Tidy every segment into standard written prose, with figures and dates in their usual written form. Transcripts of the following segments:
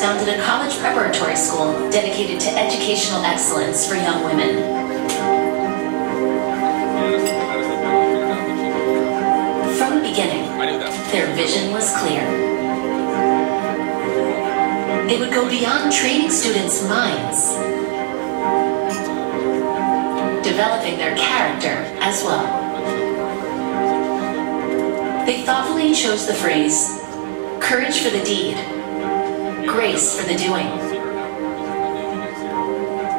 founded a college preparatory school dedicated to educational excellence for young women. From the beginning, their vision was clear. They would go beyond training students' minds, developing their character as well. They thoughtfully chose the phrase, courage for the deed, grace for the doing.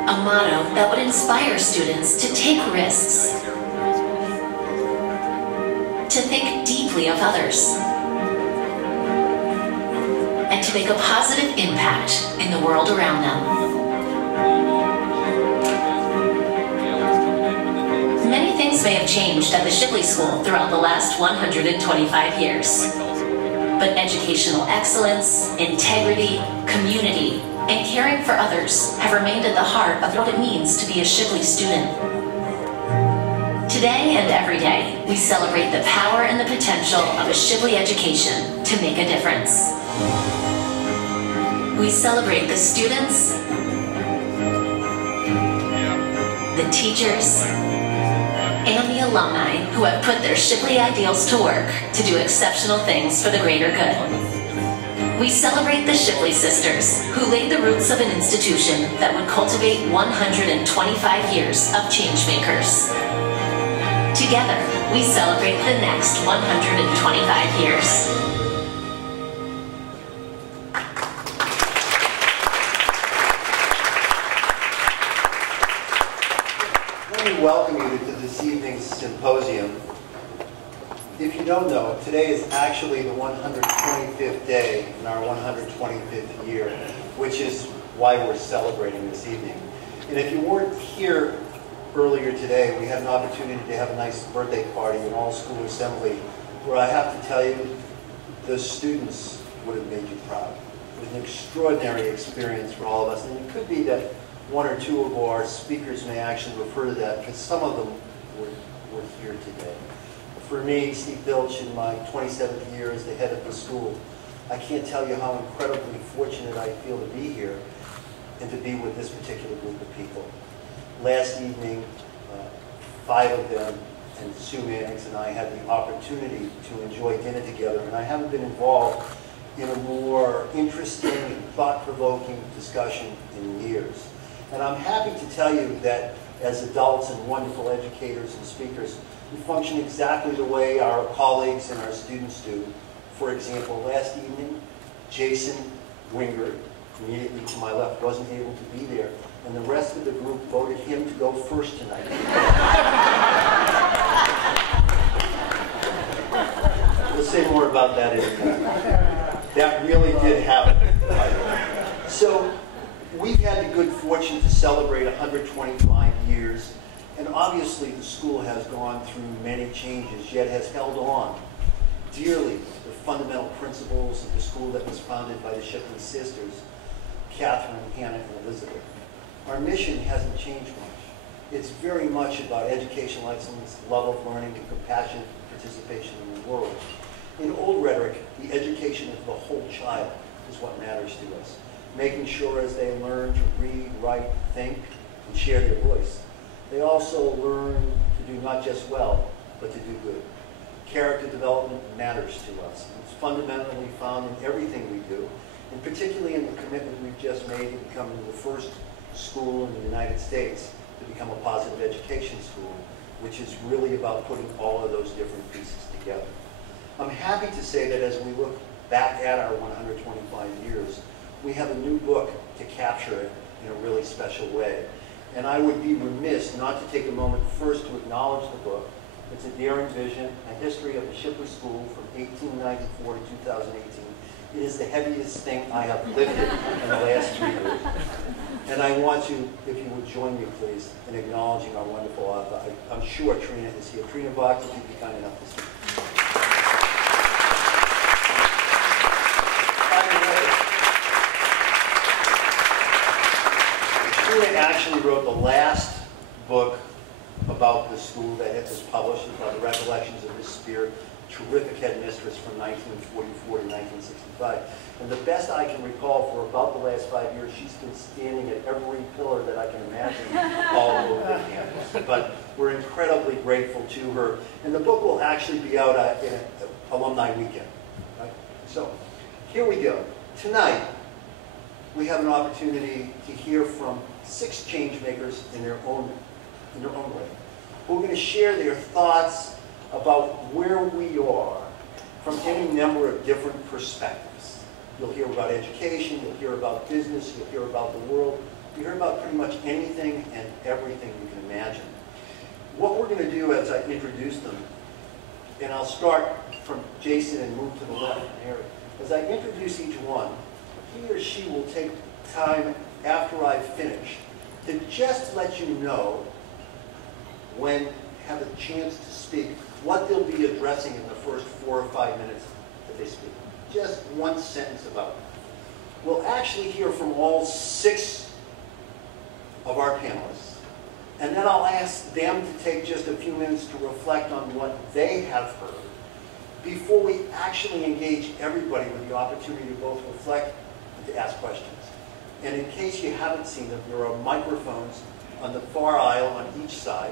A motto that would inspire students to take risks, to think deeply of others, and to make a positive impact in the world around them. Many things may have changed at the Shipley School throughout the last 125 years. But educational excellence, integrity, community, and caring for others have remained at the heart of what it means to be a Shipley student. Today and every day, we celebrate the power and the potential of a Shipley education to make a difference. We celebrate the students, the teachers, and the alumni who have put their Shipley ideals to work to do exceptional things for the greater good. We celebrate the Shipley sisters who laid the roots of an institution that would cultivate 125 years of changemakers. Together, we celebrate the next 125 years. Let me welcome you to this evening's symposium. If you don't know, today is actually the 125th day in our 125th year, which is why we're celebrating this evening. And if you weren't here earlier today, we had an opportunity to have a nice birthday party, an all-school assembly, where I have to tell you, the students would have made you proud. It was an extraordinary experience for all of us, and it could be that one or two of our speakers may actually refer to that, because some of them were here today. For me, Steve Bilch, in my 27th year as the head of the school, I can't tell you how incredibly fortunate I feel to be here and to be with this particular group of people. Last evening, 5 of them, and Sue Mannix and I, had the opportunity to enjoy dinner together, and I haven't been involved in a more interesting and thought-provoking discussion in years. And I'm happy to tell you that as adults and wonderful educators and speakers, we function exactly the way our colleagues and our students do. For example, last evening, Jason Wingert, immediately to my left, wasn't able to be there, and the rest of the group voted him to go first tonight. We'll say more about that in a minute. That really did happen. So, we've had the good fortune to celebrate 125 years, and obviously the school has gone through many changes, yet has held on dearly to the fundamental principles of the school that was founded by the Shipley sisters, Catherine, Hannah, and Elizabeth. Our mission hasn't changed much. It's very much about educational excellence, love of learning, and compassionate participation in the world. In old rhetoric, the education of the whole child is what matters to us, making sure as they learn to read, write, think, and share their voice, they also learn to do not just well, but to do good. Character development matters to us. It's fundamentally found in everything we do, and particularly in the commitment we've just made to becoming the first school in the United States to become a positive education school, which is really about putting all of those different pieces together. I'm happy to say that as we look back at our 125 years, we have a new book to capture it in a really special way. And I would be remiss not to take a moment first to acknowledge the book. It's a daring vision, a history of the Shipley School from 1894 to 2018. It is the heaviest thing I have lifted in the last 3 years. And I want you, if you would join me, please, in acknowledging our wonderful author. I'm sure Trina is here. Trina Vox, if you'd be kind enough to speak. Trina actually wrote the last book about the school that was published, about the recollections of Miss Spear, terrific headmistress from 1944 to 1965. And the best I can recall, for about the last 5 years, she's been standing at every pillar that I can imagine all over the campus. But we're incredibly grateful to her. And the book will actually be out in Alumni Weekend. Right? So here we go. Tonight, we have an opportunity to hear from 6 changemakers in their own way, who are going to share their thoughts about where we are from any number of different perspectives. You'll hear about education, you'll hear about business, you'll hear about the world, you'll hear about pretty much anything and everything you can imagine. What we're going to do as I introduce them, and I'll start from Jason and move to the left, Mary. As I introduce each one, he or she will take time after I finish to just let you know, when have a chance to speak, what they'll be addressing in the first 4 or 5 minutes that they speak. Just one sentence about it. We'll actually hear from all 6 of our panelists, and then I'll ask them to take just a few minutes to reflect on what they have heard before we actually engage everybody with the opportunity to both reflect and to ask questions. And in case you haven't seen them, there are microphones on the far aisle on each side.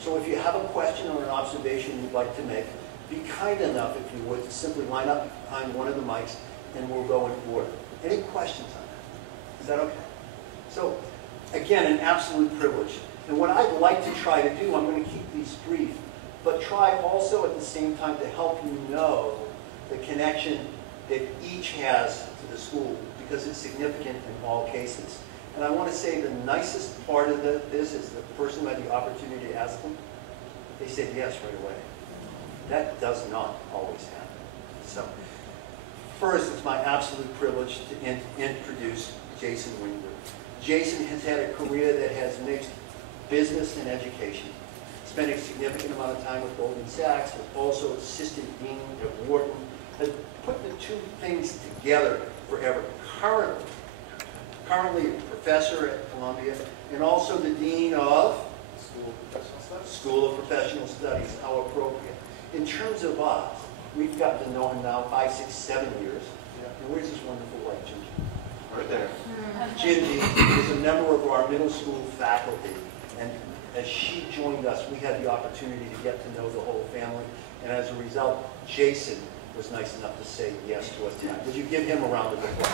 So if you have a question or an observation you'd like to make, be kind enough, if you would, to simply line up behind one of the mics and we'll go in order. Any questions on that? Is that okay? So, again, an absolute privilege. And what I'd like to try to do, I'm going to keep these brief, but try also at the same time to help you know the connection that each has to the school, because it's significant in all cases. And I want to say the nicest part of this is the person who had the opportunity to ask them, they said yes right away. That does not always happen. So, first, it's my absolute privilege to introduce Jason Wingberg. Jason has had a career that has mixed business and education. Spent a significant amount of time with Goldman Sachs, was also assistant dean at Wharton, has put the two things together forever. Currently a professor at Columbia, and also the dean of School of Professional Studies. How appropriate. In terms of us, we've gotten to know him now 5, 6, 7 years. And where's this wonderful wife, Gingy? Right there. Gingy is a member of our middle school faculty, and as she joined us, we had the opportunity to get to know the whole family, and as a result, Jason was nice enough to say yes to us tonight. Would you give him a round of applause?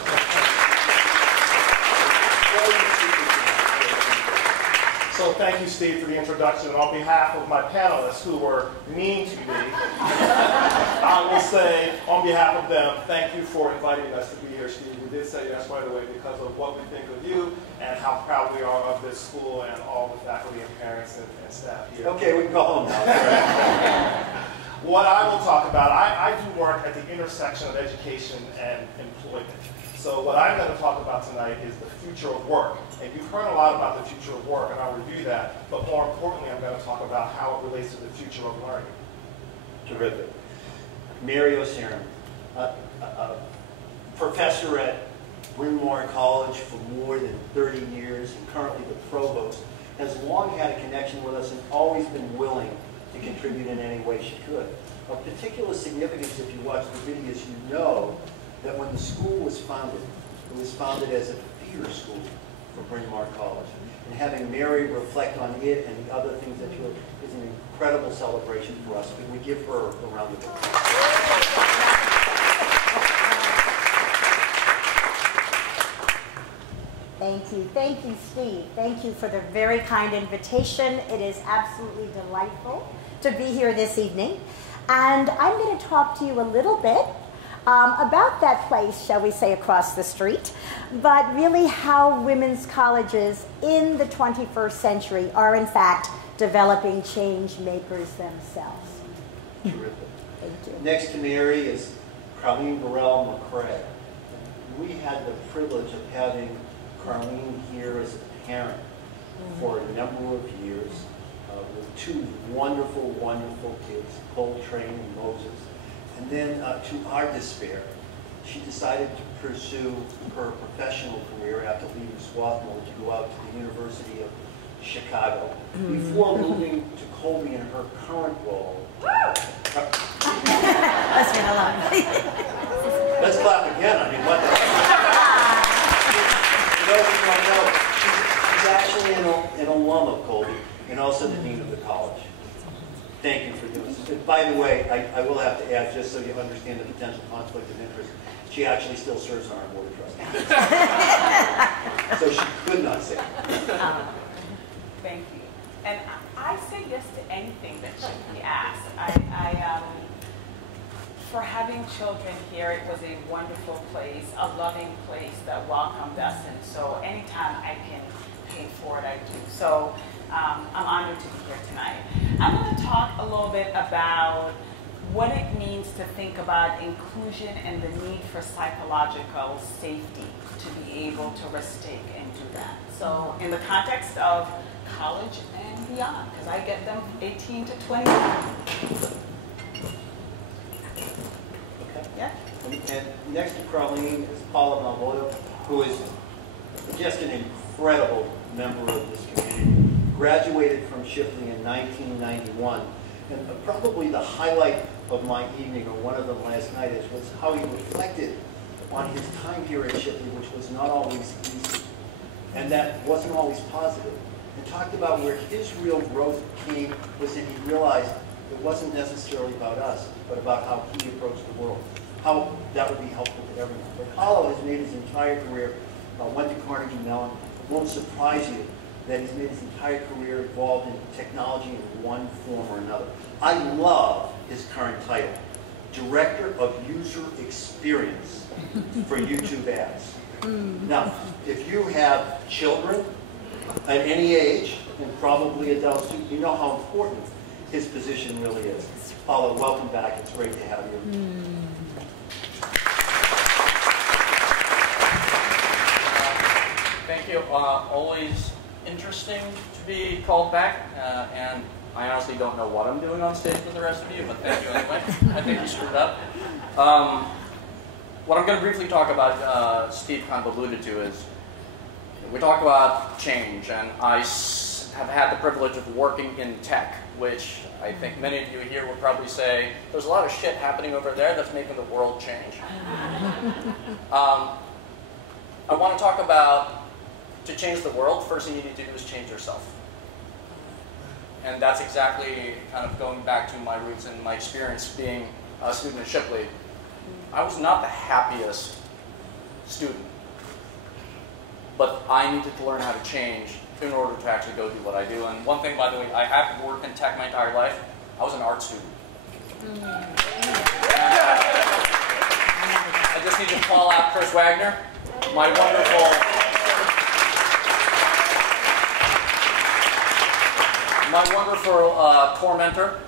So thank you, Steve, for the introduction. And on behalf of my panelists who were mean to me, I will say, on behalf of them, thank you for inviting us to be here, Steve. We did say yes right away because of what we think of you and how proud we are of this school and all the faculty and parents and staff here. Okay, we can go home now. What I will talk about, I do work at the intersection of education and employment. So what I'm going to talk about tonight is the future of work. And you've heard a lot about the future of work, and I'll review that. But more importantly, I'm going to talk about how it relates to the future of learning. Terrific. Mary O'Sarin, a professor at Bryn Mawr College for more than 30 years, and currently the provost, has long had a connection with us and always been willing to contribute in any way she could. Of particular significance, if you watch the videos, you know that when the school was founded, it was founded as a feeder school for Bryn Mawr College. And having Mary reflect on it and the other things that you have is an incredible celebration for us. Can we give her a round of applause? Thank you, Steve. Thank you for the very kind invitation. It is absolutely delightful to be here this evening. And I'm going to talk to you a little bit about that place, shall we say, across the street, but really how women's colleges in the 21st century are in fact developing change makers themselves. Terrific. Thank you. Next to Mary is Carleen Burrell McCrae. We had the privilege of having Carleen here as a parent for a number of years with 2 wonderful, wonderful kids, Coltrane and Moses. And then, to our despair, she decided to pursue her professional career after leaving Swarthmore to go out to the University of Chicago, before moving to Colby in her current role. Let's get along. Let's clap again. I mean, what the heck? For those who don't know, she's actually an alum of Colby and also the dean of the college. Thank you for doing this. And by the way, I will have to add, just so you understand the potential conflict of interest, she actually still serves on our board of trustees. So she could not say it. Thank you. And I say yes to anything that should be asked. For having children here, it was a wonderful place, a loving place that welcomed us. And so anytime I can pay for it, I do. So I'm honored to be here tonight. I'm going to talk a little bit about what it means to think about inclusion and the need for psychological safety to be able to risk take and do that. So in the context of college and beyond, because I get them 18 to 21. Yeah. And next to Carlene is Paula Malvoto, who is just an incredible member of this community. Graduated from Shipley in 1991. And probably the highlight of my evening, or one of them last night, was how he reflected on his time here at Shipley, which was not always easy. And that wasn't always positive. And talked about where his real growth came was that he realized it wasn't necessarily about us, but about how he approached the world. How that would be helpful to everyone. But Paulo has made his entire career, went to Carnegie Mellon. It won't surprise you that he's made his entire career involved in technology in one form or another. I love his current title, Director of User Experience for YouTube ads. Now, if you have children at any age, and probably adults too, you know how important his position really is. Paulo, welcome back. It's great to have you. Thank you. Always interesting to be called back, and I honestly don't know what I'm doing on stage with the rest of you, but thank you anyway. I think you screwed up. What I'm going to briefly talk about, Steve kind of alluded to, is we talk about change, and I have had the privilege of working in tech, which I think many of you here would probably say, there's a lot of shit happening over there that's making the world change. I want to talk about, to change the world, first thing you need to do is change yourself. And that's exactly kind of going back to my roots and my experience being a student at Shipley. I was not the happiest student, but I needed to learn how to change in order to actually go do what I do. And one thing, by the way, I have worked in tech my entire life. I was an art student. I just need to call out Chris Wagner, my wonderful tormentor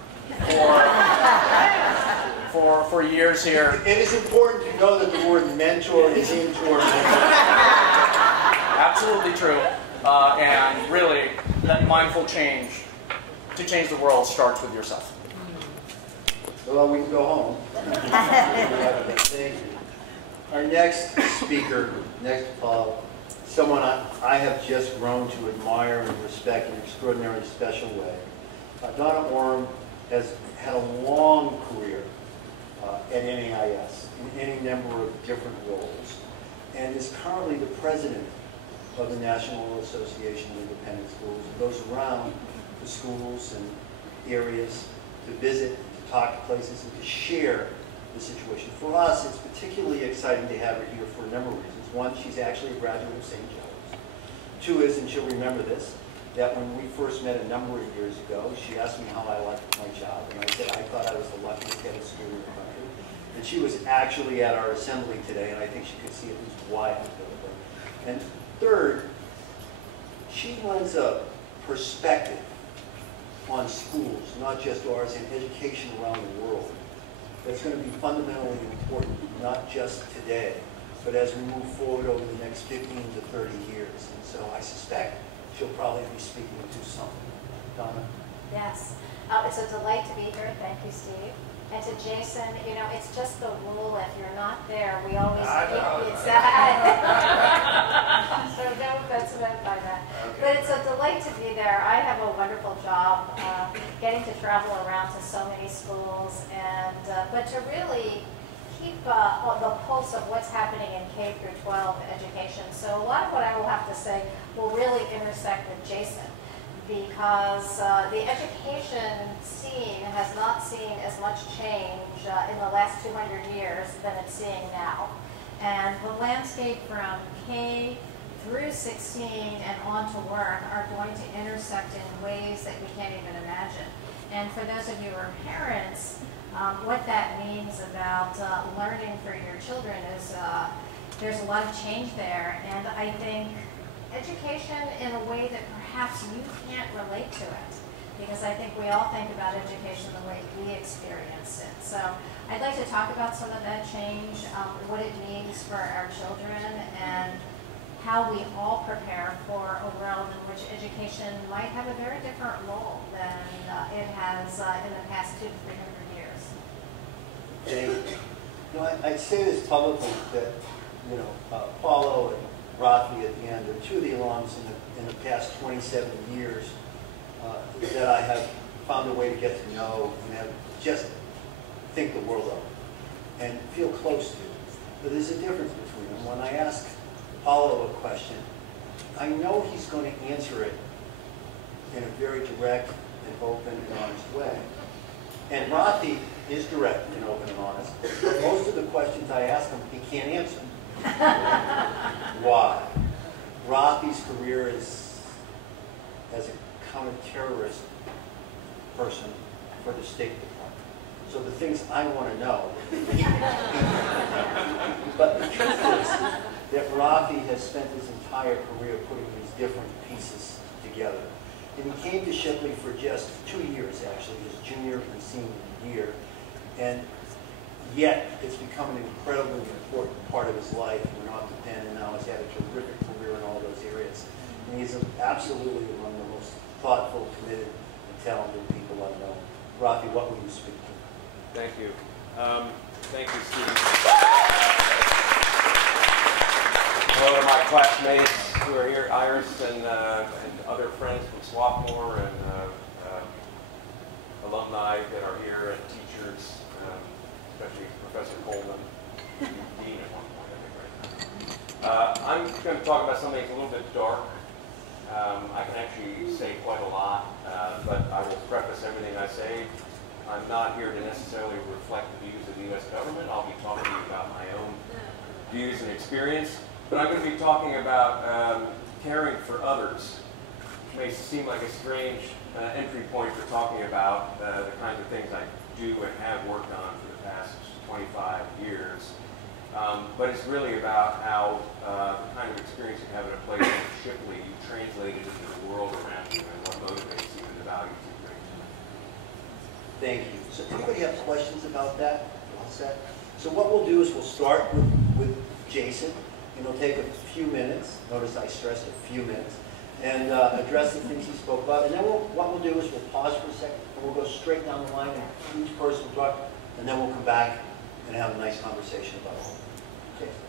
for years here. It is important to know that the word mentor is in tormentor. Absolutely true. And really, that mindful change to change the world starts with yourself. Well, we can go home. Thank you. Our next speaker, next to Paul, someone I have just grown to admire and respect in an extraordinarily special way. Donna Orm has had a long career at NAIS in any number of different roles, and is currently the president of the National Association of Independent Schools, and goes around to schools and areas to visit, to talk to places, and to share the situation. For us, it's particularly exciting to have her here for a number of reasons. One, she's actually a graduate of St. Joe's. Two is, and she'll remember this, that when we first met a number of years ago, she asked me how I liked my job, and I said I thought I was the luckiest head of school in the country. And she was actually at our assembly today, and I think she could see at least why I was there. And third, she lends a perspective on schools, not just ours, and education around the world. That's going to be fundamentally important, not just today, but as we move forward over the next 15 to 30 years. And so I suspect she'll probably be speaking to something. Donna? Yes. It's a delight to be here. Thank you, Steve. And to Jason, you know, it's just the rule. If you're not there, we always... It's that. So no offense meant by that. But it's a delight to be there. I have a wonderful job getting to travel around to so many schools, and but to really keep on the pulse of what's happening in K through 12 education. So a lot of what I will have to say will really intersect with Jason, because the education scene has not seen as much change in the last 200 years than it's seeing now. And the landscape from K through 16 and on to work are going to intersect in ways that we can't even imagine. And for those of you who are parents, what that means about learning for your children is there's a lot of change there. And I think education in a way that perhaps you can't relate to it, because I think we all think about education the way we experience it. So I'd like to talk about some of that change, what it means for our children, and how we all prepare for a world in which education might have a very different role than it has in the past 200 to 300 years. And, you know, I say this publicly that, you know, Paulo and Rafi at the end are two of the alums in the past 27 years that I have found a way to get to know and have just think the world of and feel close to. But there's a difference between them. When I ask Paulo a question, I know he's going to answer it in a very direct and open and honest way. And Rafi is direct and open and honest, but most of the questions I ask him, he can't answer. Why? Rafi's career is as a counterterrorist person for the State Department. So the things I want to know. But the truth is that Rafi has spent his entire career putting these different pieces together. And he came to Shipley for just 2 years, actually, his junior and senior year. And yet, it's become an incredibly important part of his life. He went off to Penn and now has had a terrific career in all those areas. And he's absolutely among the most thoughtful, committed, and talented people I know. Rafi, what will you speak to? Thank you. Thank you, Steve. Hello to my classmates who are here, Iris and other friends from Swarthmore and alumni that are here and teachers, especially Professor Coleman, Dean at one point, I think, right now. I'm going to talk about something that's a little bit dark. I can actually say quite a lot, but I will preface everything I say. I'm not here to necessarily reflect the views of the U.S. government. I'll be talking to you about my own views and experience. But I'm going to be talking about caring for others. It may seem like a strange entry point for talking about the kinds of things I do and have worked on for the past 25 years. But it's really about how the kind of experience you have in a place like Shipley, you translate it into the world around you and what motivates you and the values you bring to it. Thank you. So anybody have questions about that? All set? So what we'll do is we'll start with Jason, and it'll take a few minutes. Notice I stressed a few minutes. And address the things he spoke about. And then what we'll do is we'll pause for a second, and we'll go straight down the line, and each person will talk, and then we'll come back and have a nice conversation about it. Jason.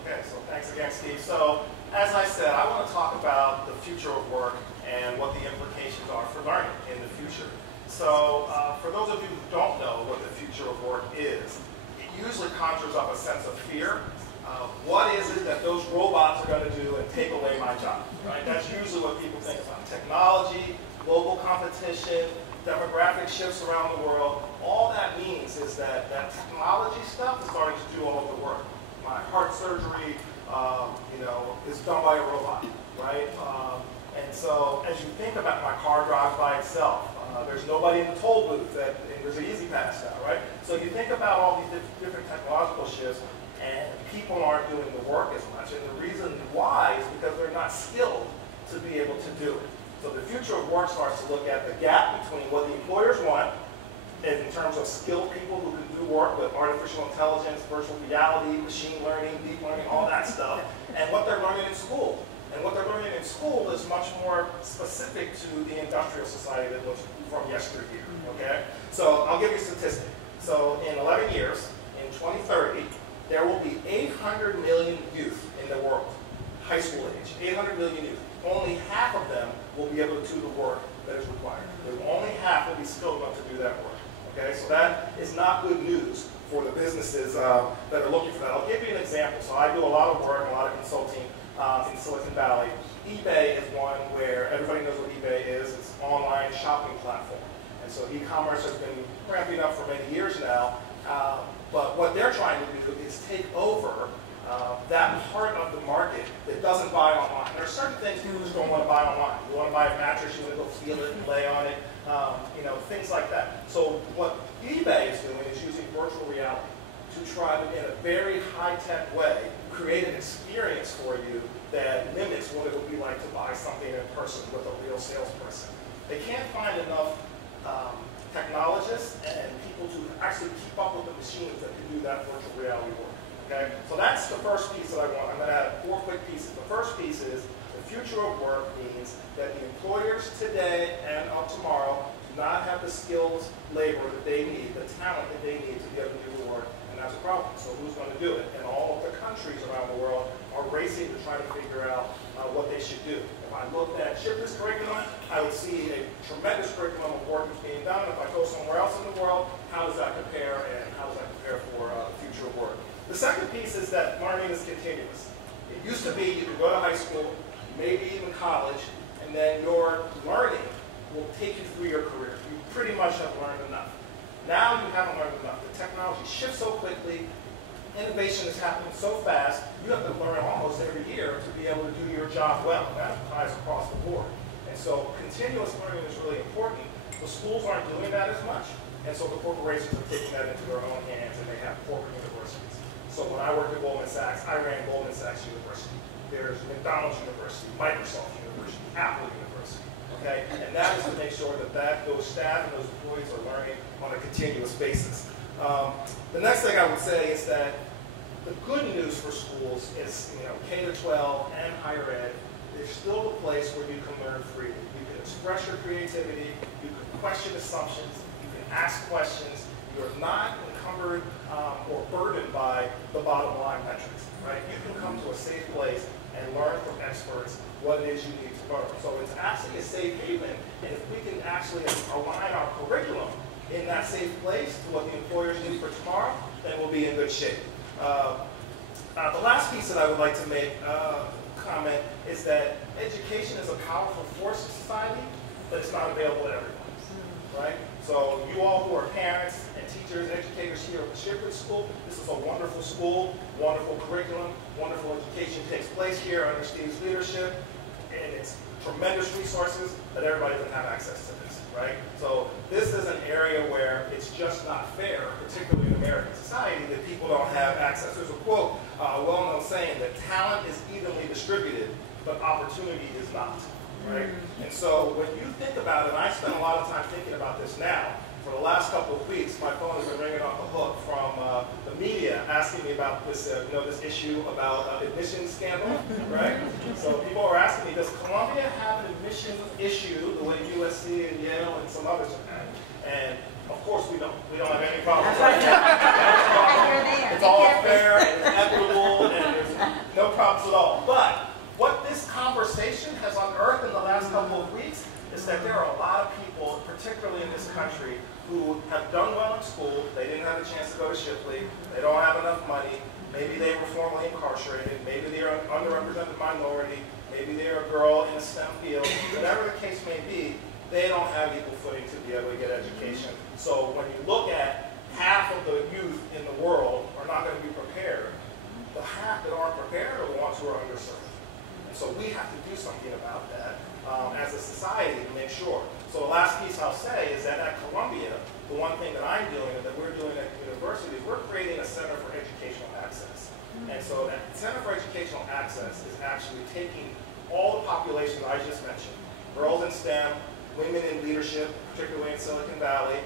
Okay, so thanks again, Steve. So, as I said, I want to talk about the future of work and what the implications are for learning in the future. So, for those of you who don't know what the future of work is, it usually conjures up a sense of fear. What is it that those robots are going to do and take away my job? Right? That's usually what people think about. Technology, global competition, demographic shifts around the world. All that means is that technology stuff is starting to do all of the work. My heart surgery, is done by a robot, right? And so as you think about my car drives by itself, there's nobody in the toll booth, and there's an easy pass now, right? So you think about all these different technological shifts, and people aren't doing the work as much. And the reason why is because they're not skilled to be able to do it. So the future of work starts to look at the gap between what the employers want in terms of skilled people who can do work with artificial intelligence, virtual reality, machine learning, deep learning, all that stuff, and what they're learning in school. And what they're learning in school is much more specific to the industrial society that was from yesteryear, okay? So I'll give you a statistic. So in 11 years, in 2030, there will be 800 million youth in the world, high school age, 800 million youth. only half of them will be able to do the work that is required. Only half will be skilled enough to do that work. Okay, so that is not good news for the businesses that are looking for that. I'll give you an example. So I do a lot of work, a lot of consulting in Silicon Valley. eBay is one where everybody knows what eBay is. It's an online shopping platform. And so e-commerce has been ramping up for many years now. But what they're trying to do is take over that part of the market that doesn't buy online. There are certain things people just don't want to buy online. You want to buy a mattress, you want to go feel it and lay on it, things like that. So what eBay is doing is using virtual reality to try to, in a very high-tech way, create an experience for you that mimics what it would be like to buy something in person with a real salesperson. They can't find enough technologists and people to actually keep up with the machines that can do that virtual reality work. Okay? So that's the first piece that I want. I'm going to add 4 quick pieces. The first piece is the future of work means that the employers today and of tomorrow do not have the skills, labor that they need, the talent that they need to be able to do the work, and that's a problem. So who's going to do it? And all of the countries around the world are racing to try to figure out what they should do. If I looked at Shipley's curriculum, I would see a tremendous curriculum of work that's being done. If I go somewhere else in the world, how does that compare, and how does that compare for the future of work? The second piece is that learning is continuous. It used to be you could go to high school, maybe even college, and then your learning will take you through your career. You pretty much have learned enough. Now you haven't learned enough. The technology shifts so quickly, innovation is happening so fast, you have to learn almost every year to be able to do your job well. And that applies across the board. And so continuous learning is really important. The schools aren't doing that as much. And so the corporations are taking that into their own hands, and they have corporate universities. So when I worked at Goldman Sachs, I ran Goldman Sachs University. There's McDonald's University, Microsoft University, Apple University. Okay? And that is to make sure that those staff and those employees are learning on a continuous basis. The next thing I would say is that the good news for schools is, K-12 and higher ed, there's still a place where you can learn freely. You can express your creativity, you can question assumptions, you can ask questions. You're not encumbered or burdened by the bottom line metrics, right? You can come to a safe place and learn from experts what it is you need to learn. So it's actually a safe haven, and if we can actually align our curriculum in that safe place to what the employers need for tomorrow, then we'll be in good shape. The last piece that I would like to make comment is that education is a powerful force in society, but it's not available to everyone, right? So you all who are parents and teachers, educators here at the Shipley School, this is a wonderful school, wonderful curriculum, wonderful education takes place here under Steve's leadership, and it's tremendous resources, but everybody doesn't have access to this, right? So this is an area where it's just not fair, particularly in American society, that people don't have access. There's a quote, a well-known saying that talent is evenly distributed, but opportunity is not. Right? And so when you think about it, and I spend a lot of time thinking about this now, for the last couple of weeks, my phone has been ringing off the hook from the media asking me about this, this issue about admissions scandal, right? So people are asking me, does Columbia have an admissions issue the way USC and Yale and some others have had? And of course we don't. We don't have any problems. It's all fair and equitable, and there's no problems at all. But what this conversation has unearthed in the last couple of weeks is that there are a lot of people, particularly in this country, who have done well in school. They didn't have a chance to go to Shipley. They don't have enough money. Maybe they were formerly incarcerated. Maybe they're an underrepresented minority. Maybe they're a girl in a STEM field. Whatever the case may be, they don't have equal footing to be able to get education. So when you look at half of the youth in the world are not going to be prepared, the half that aren't prepared are the ones who are underserved. So we have to do something about that as a society to make sure. So the last piece I'll say is that at Columbia, the one thing that I'm doing and that we're doing at the university is we're creating a Center for Educational Access. And so that Center for Educational Access is actually taking all the populations I just mentioned, girls in STEM, women in leadership, particularly in Silicon Valley,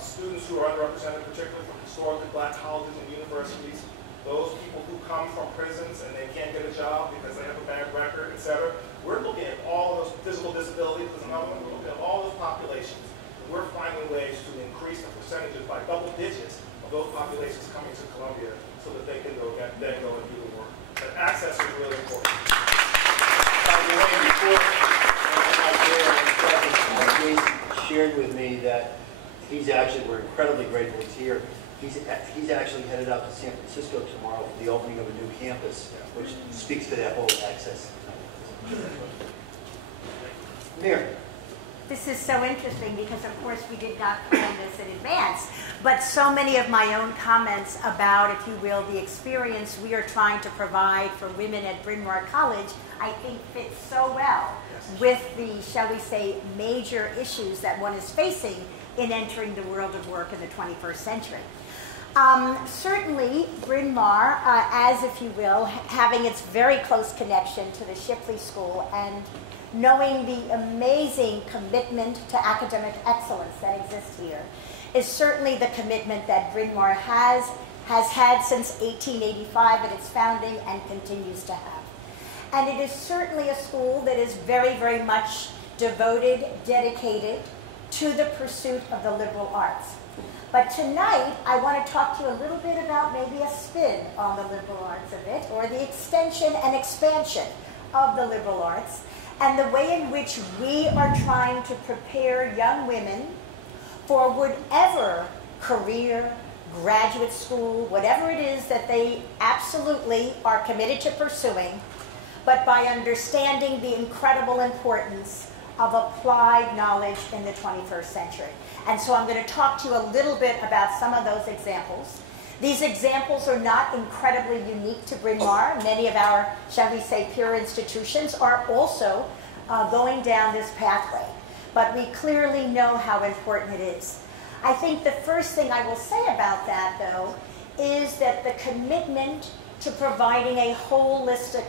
students who are underrepresented, particularly from historically black colleges and universities, those people who come from prisons and they can't get a job because they have a bad record, etc. We're looking at all of those physical disabilities. There's another one. We're looking at all those populations. And we're finding ways to increase the percentages by double digits of those populations coming to Columbia so that they can then go and do the work. But access is really important. By the way, shared with me that we're incredibly grateful he's here. He's actually headed out to San Francisco tomorrow for the opening of a new campus, which speaks to that whole access. Mir. This is so interesting because, of course, we did not plan this in advance, but so many of my own comments about, if you will, the experience we are trying to provide for women at Bryn Mawr College, I think fits so well with the, shall we say, major issues that one is facing in entering the world of work in the 21st century. Certainly, Bryn Mawr, as if you will, having its very close connection to the Shipley School and knowing the amazing commitment to academic excellence that exists here, is certainly the commitment that Bryn Mawr has had since 1885 at its founding and continues to have. And it is certainly a school that is very, very much devoted, dedicated to the pursuit of the liberal arts. But tonight, I want to talk to you a little bit about maybe a spin on the liberal arts of it, or the extension and expansion of the liberal arts, and the way in which we are trying to prepare young women for whatever career, graduate school, whatever it is that they absolutely are committed to pursuing, but by understanding the incredible importance of applied knowledge in the 21st century. And so I'm going to talk to you a little bit about some of those examples. These examples are not incredibly unique to Bryn Mawr. Many of our, shall we say, peer institutions are also going down this pathway. But we clearly know how important it is. I think the first thing I will say about that, though, is that the commitment to providing a holistic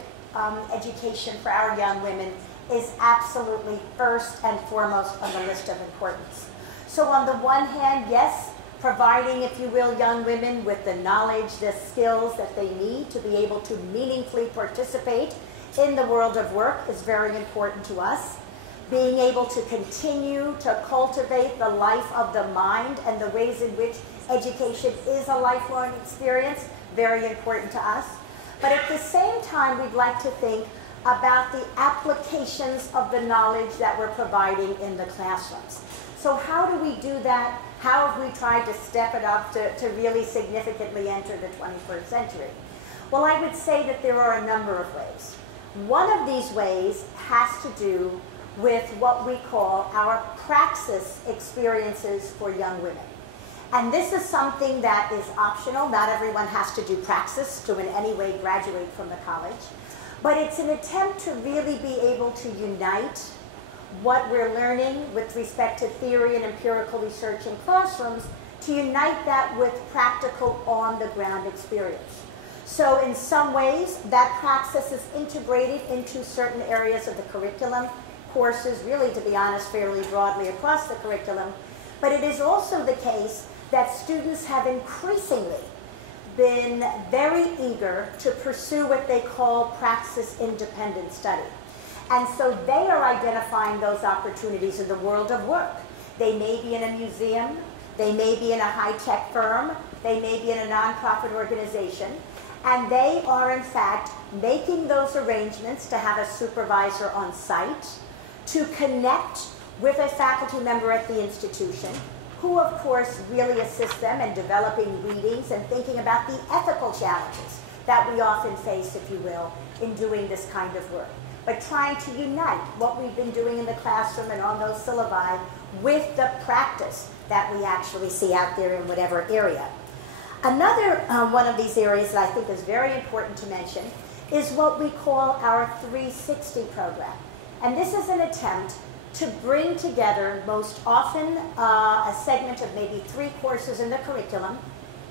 education for our young women is absolutely first and foremost on the list of importance. So on the one hand, yes, providing, if you will, young women with the knowledge, the skills that they need to be able to meaningfully participate in the world of work is very important to us. Being able to continue to cultivate the life of the mind and the ways in which education is a lifelong experience, very important to us. But at the same time, we'd like to think about the applications of the knowledge that we're providing in the classrooms. So how do we do that? How have we tried to step it up to really significantly enter the 21st century? Well, I would say that there are a number of ways. One of these ways has to do with what we call our praxis experiences for young women. And this is something that is optional. Not everyone has to do praxis to in any way graduate from the college. But it's an attempt to really be able to unite what we're learning with respect to theory and empirical research in classrooms, to unite that with practical on-the-ground experience. So in some ways, that praxis is integrated into certain areas of the curriculum, courses, really, to be honest, fairly broadly across the curriculum. But it is also the case that students have increasingly been very eager to pursue what they call praxis-independent study. And so they are identifying those opportunities in the world of work. They may be in a museum, they may be in a high-tech firm, they may be in a nonprofit organization, and they are, in fact, making those arrangements to have a supervisor on site, to connect with a faculty member at the institution, who, of course, really assist them in developing readings and thinking about the ethical challenges that we often face, if you will, in doing this kind of work. But trying to unite what we've been doing in the classroom and on those syllabi with the practice that we actually see out there in whatever area. Another one of these areas that I think is very important to mention is what we call our 360 program. And this is an attempt to bring together, most often, a segment of maybe 3 courses in the curriculum,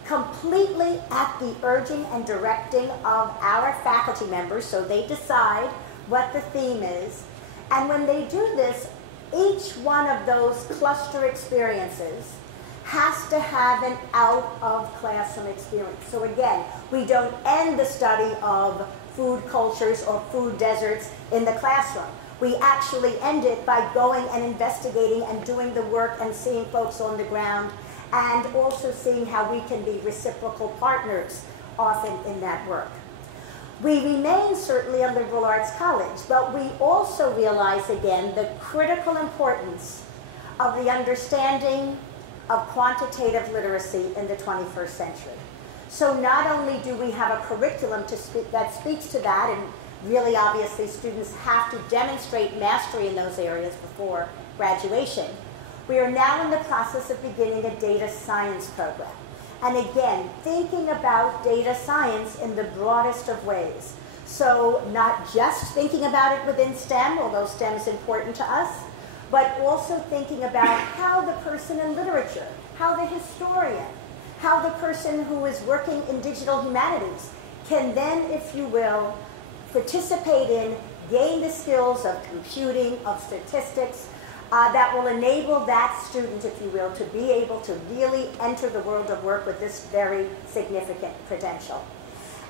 completely at the urging and directing of our faculty members, so they decide what the theme is. And when they do this, each one of those cluster experiences has to have an out-of-classroom experience. So again, we don't end the study of food cultures or food deserts in the classroom. We actually end it by going and investigating and doing the work and seeing folks on the ground, and also seeing how we can be reciprocal partners often in that work. We remain certainly a liberal arts college, but we also realize again the critical importance of the understanding of quantitative literacy in the 21st century. So not only do we have a curriculum that speaks to that, and really obviously students have to demonstrate mastery in those areas before graduation, we are now in the process of beginning a data science program. And again, thinking about data science in the broadest of ways. So not just thinking about it within STEM, although STEM is important to us, but also thinking about how the person in literature, how the historian, how the person who is working in digital humanities can then, if you will, participate in, gain the skills of computing, of statistics, that will enable that student, if you will, to be able to really enter the world of work with this very significant credential.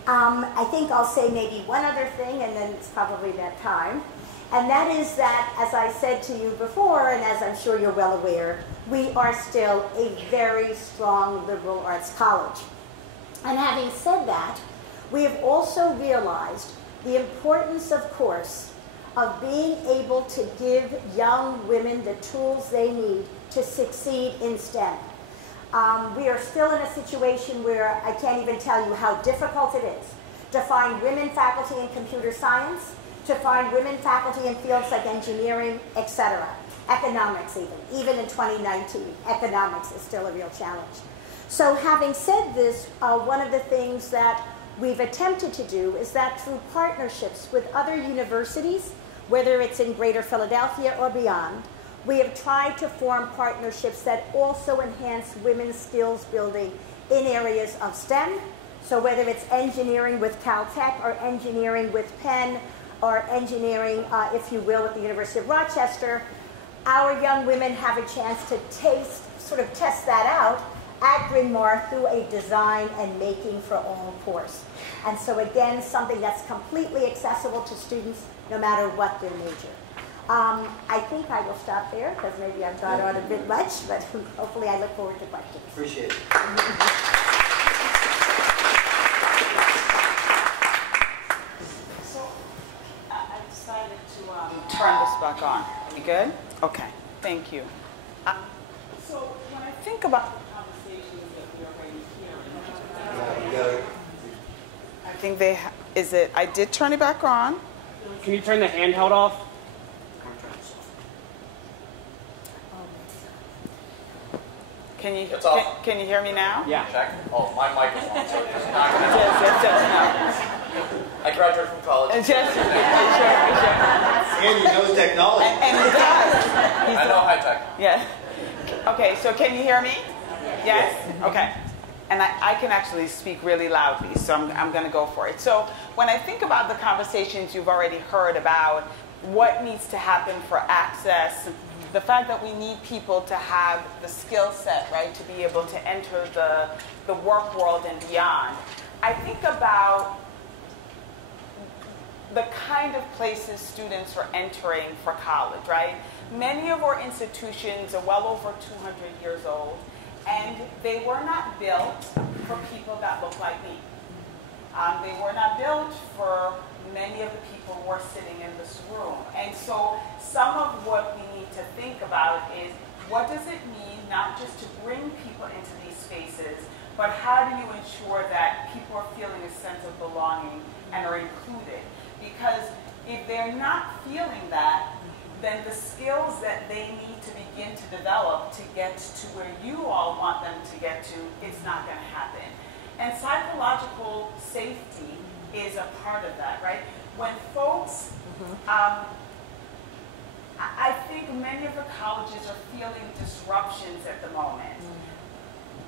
I think I'll say maybe one other thing, and then it's probably that time. And that is that, as I said to you before, and as I'm sure you're well aware, we are still a very strong liberal arts college. And having said that, we have also realized the importance, of course, of being able to give young women the tools they need to succeed in STEM. We are still in a situation where I can't even tell you how difficult it is to find women faculty in computer science, to find women faculty in fields like engineering, etc. Economics even in 2019, economics is still a real challenge. So having said this, one of the things that we've attempted to do is that through partnerships with other universities, whether it's in Greater Philadelphia or beyond, we have tried to form partnerships that also enhance women's skills building in areas of STEM. So whether it's engineering with Caltech or engineering with Penn or engineering, if you will, at the University of Rochester, our young women have a chance to test that out at Bryn Mawr through a design and making for all course. And so again, something that's completely accessible to students no matter what their major. I think I will stop there because maybe I've got on a bit much, but hopefully I look forward to questions. Appreciate it. So I decided to turn this back on. You good? Okay, thank you. So when I think about the conversations that we are already hearing, I think I did turn it back on. Can you turn the handheld off? Can you It's off. can you hear me now? Yeah. Check. Oh, my mic is on, so it's not gonna Yes, I graduated from college. yes, And he knows technology. and he does. I know high tech. Yeah. Okay, so can you hear me? Yes? Okay. And I can actually speak really loudly, so I'm going to go for it. So when I think about the conversations you've already heard about what needs to happen for access, the fact that we need people to have the skill set, right, to be able to enter the work world and beyond, I think about the kind of places students are entering for college, right? Many of our institutions are well over 200 years old, and they were not built for people that look like me. They were not built for many of the people who are sitting in this room. And so some of what we need to think about is, what does it mean not just to bring people into these spaces, but how do you ensure that people are feeling a sense of belonging and are included? Because if they're not feeling that, then the skills that they need to begin to develop to get to where you all want them to get to, it's not going to happen. And psychological safety is a part of that, right? When folks, I think many of the colleges are feeling disruptions at the moment.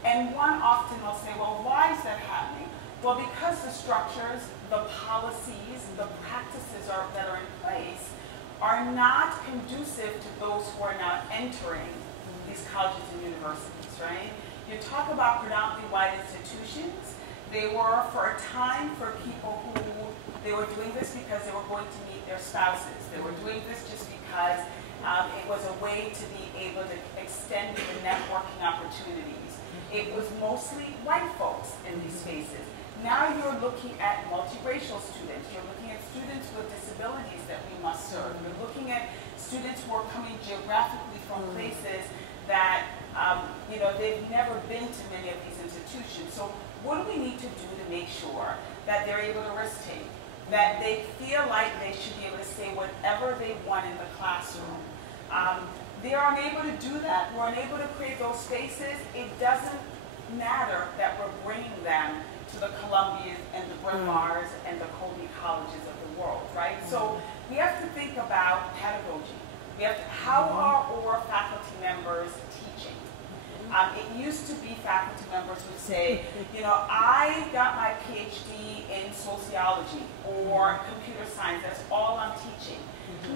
And one often will say, well, why is that happening? Well, because the structures, the policies, the practices that are in place are not conducive to those who are now entering these colleges and universities, right? You talk about predominantly white institutions. They were, for a time, for people who, they were doing this because they were going to meet their spouses. They were doing this just because it was a way to be able to extend the networking opportunities. It was mostly white folks in these spaces. Now you're looking at multiracial students. You're looking at students with disabilities that we must serve. You're looking at students who are coming geographically from places that they've never been to many of these institutions. So what do we need to do to make sure that they're able to risk take, that they feel like they should be able to say whatever they want in the classroom? They are unable to do that. We're unable to create those spaces. It doesn't matter that we're bringing them to the Columbias and the Bryn Mawrs and the Colby colleges of the world, right? So we have to think about pedagogy. How are our faculty members teaching? It used to be faculty members would say, I got my PhD in sociology or computer science, that's all I'm teaching.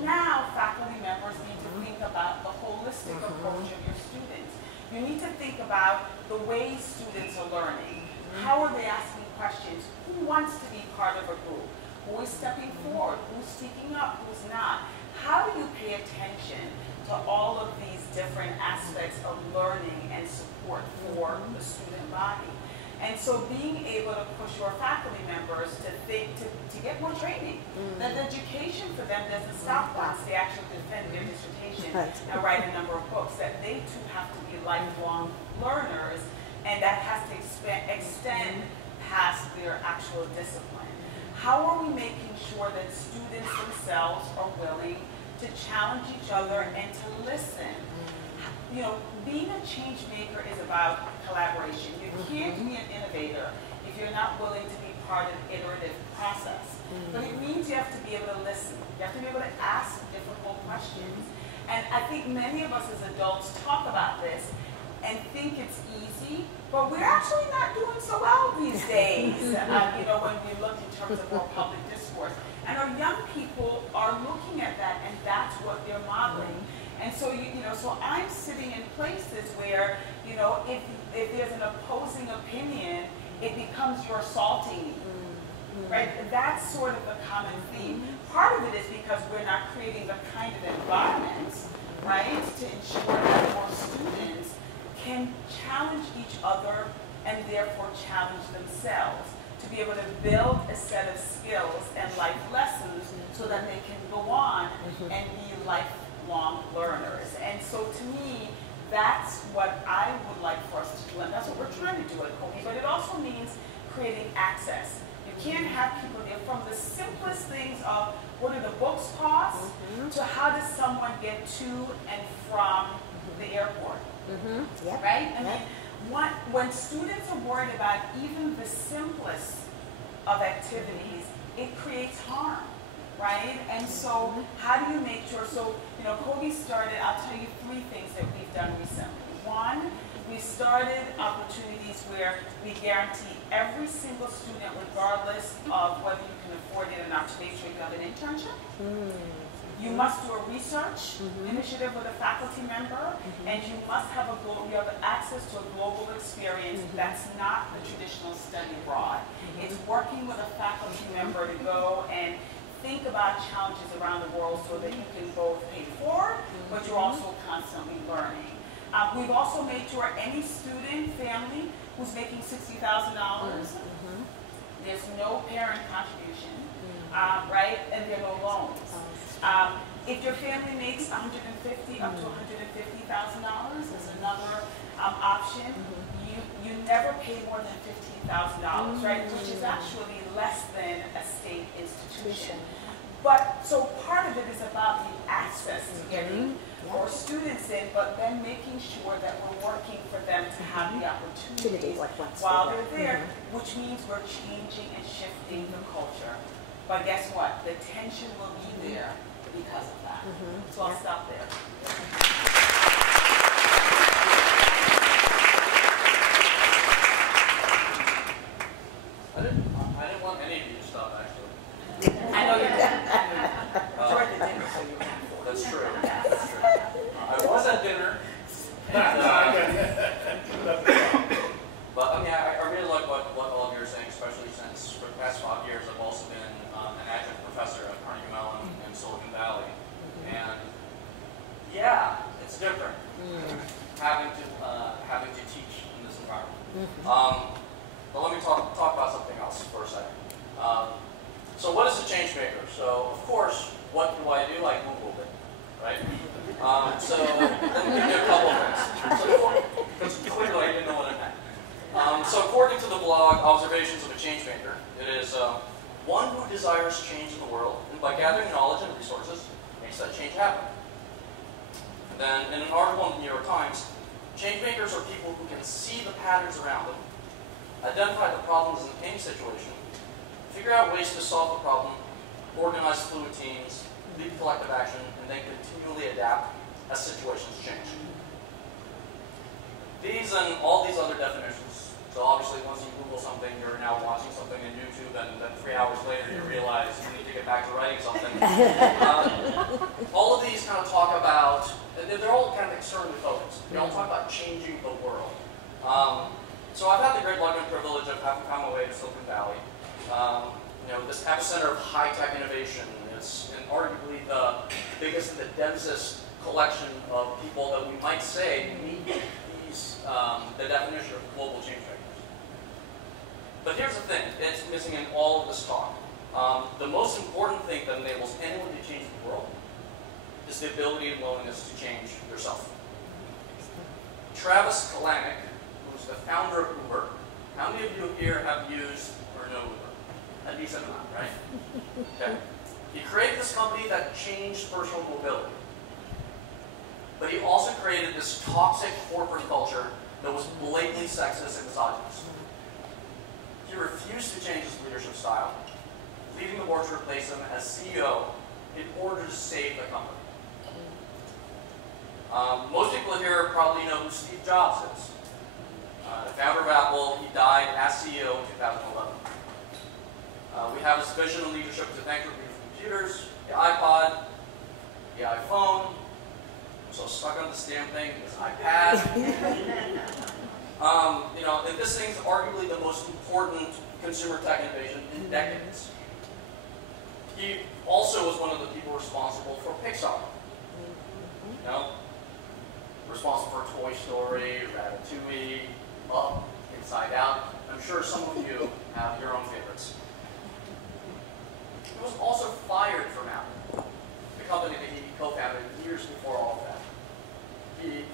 Now faculty members need to think about the holistic approach of your students. You need to think about the way students are learning. How are they asking questions? Who wants to be part of a group? Who is stepping forward? Who's speaking up? Who's not? How do you pay attention to all of these different aspects of learning and support for the student body? And so being able to push your faculty members to think, to get more training. That education for them doesn't stop once they actually defend their dissertation and write a number of books, that they too have to be lifelong learners, and that has to extend past their actual discipline. How are we making sure that students themselves are willing to challenge each other and to listen? Being a change maker is about collaboration. You can't be an innovator if you're not willing to be part of the iterative process. But it means you have to be able to listen. You have to be able to ask difficult questions. And I think many of us as adults talk about this and think it's easy, but we're actually not doing so well these days, when we look in terms of our public discourse. And our young people are looking at that, and that's what they're modeling. And so, so I'm sitting in places where, if there's an opposing opinion, it becomes you're assaulting me, right? That's sort of the common theme. Part of it is because we're not creating the kind of environment, right, to ensure that more students can challenge each other and therefore challenge themselves, to be able to build a set of skills and life lessons so that they can go on and be lifelong learners. And so to me, that's what I would like for us to do, and that's what we're trying to do at Colby. But it also means creating access. You can't have people there from the simplest things of what do the books cost to how does someone get to and from the airport. Right? I mean, when students are worried about even the simplest of activities, it creates harm, right? And so how do you make sure, Colby started, I'll tell you 3 things that we've done recently. One, we started opportunities where we guarantee every single student, regardless of whether you can afford it or not, to make sure you have an internship. You must do a research initiative with a faculty member, and you must have you have access to a global experience that's not the traditional study abroad. It's working with a faculty member to go and think about challenges around the world so that you can both pay forward, but you're also constantly learning. We've also made sure any student, family who's making $60,000, there's no parent contribution, right? And there are no loans. If your family makes $150,000 up to $150,000 is another option. You never pay more than $15,000, right? Which is actually less than a state institution. But so part of it is about the access to getting our students in, but then making sure that we're working for them to have the opportunities while they're there, which means we're changing and shifting the culture. But guess what? The tension will be there because of that. So I'll stop there. I didn't want any of you to stop, actually. I know you didn't. Enjoyed the dinner, so you can afford it. That's true. That's true. I was at dinner. But I mean, I really like what all of you are saying, especially since for the past 5 years I've also been an adjunct professor at Carnegie Mellon in Silicon Valley. And yeah, it's different having to teach in this environment. But let me talk about something else for a second. So what is a changemaker? So of course, what do? I Googled it, right? So let me give you a couple of things. Because clearly I didn't know what it meant. So according to the blog Observations of a Changemaker, it is one who desires change in the world, and by gathering knowledge and resources, makes that change happen. And then in an article in the New York Times, changemakers are people who can see the patterns around them, identify the problems in any situation, figure out ways to solve the problem, organize fluid teams, lead collective action, and then continually adapt as situations change. These and all these other definitions, so obviously once you Google something, you're now watching something on YouTube, and then 3 hours later you realize you need to get back to writing something. All of these kind of talk about, they're all kind of externally focused. They all talk about changing the world. So I've had the great luck and privilege of having found my way to Silicon Valley. This epicenter of high-tech innovation is arguably the biggest and the densest collection of people that we might say meet the definition of global change makers. But here's the thing, it's missing in all of this talk. The most important thing that enables anyone to change the world is the ability and willingness to change yourself. Travis Kalanick, who's the founder of Uber, how many of you here have used or know Uber? A decent amount, right? Okay. He created this company that changed personal mobility. But he also created this toxic corporate culture that was blatantly sexist and misogynist. He refused to change his leadership style, leaving the board to replace him as CEO in order to save the company. Most people here probably know who Steve Jobs is. The founder of Apple, he died as CEO in 2011. We have his vision and leadership to thank for beautiful computers, the iPod, the iPhone. I'm so stuck on this damn thing, this iPad. And this thing's arguably the most important consumer tech innovation in decades. He also was one of the people responsible for Pixar. Responsible for Toy Story, Ratatouille, Up, Inside Out. I'm sure some of you have your own favorites. He was also fired from Apple, the company that he co-founded years before all of that. He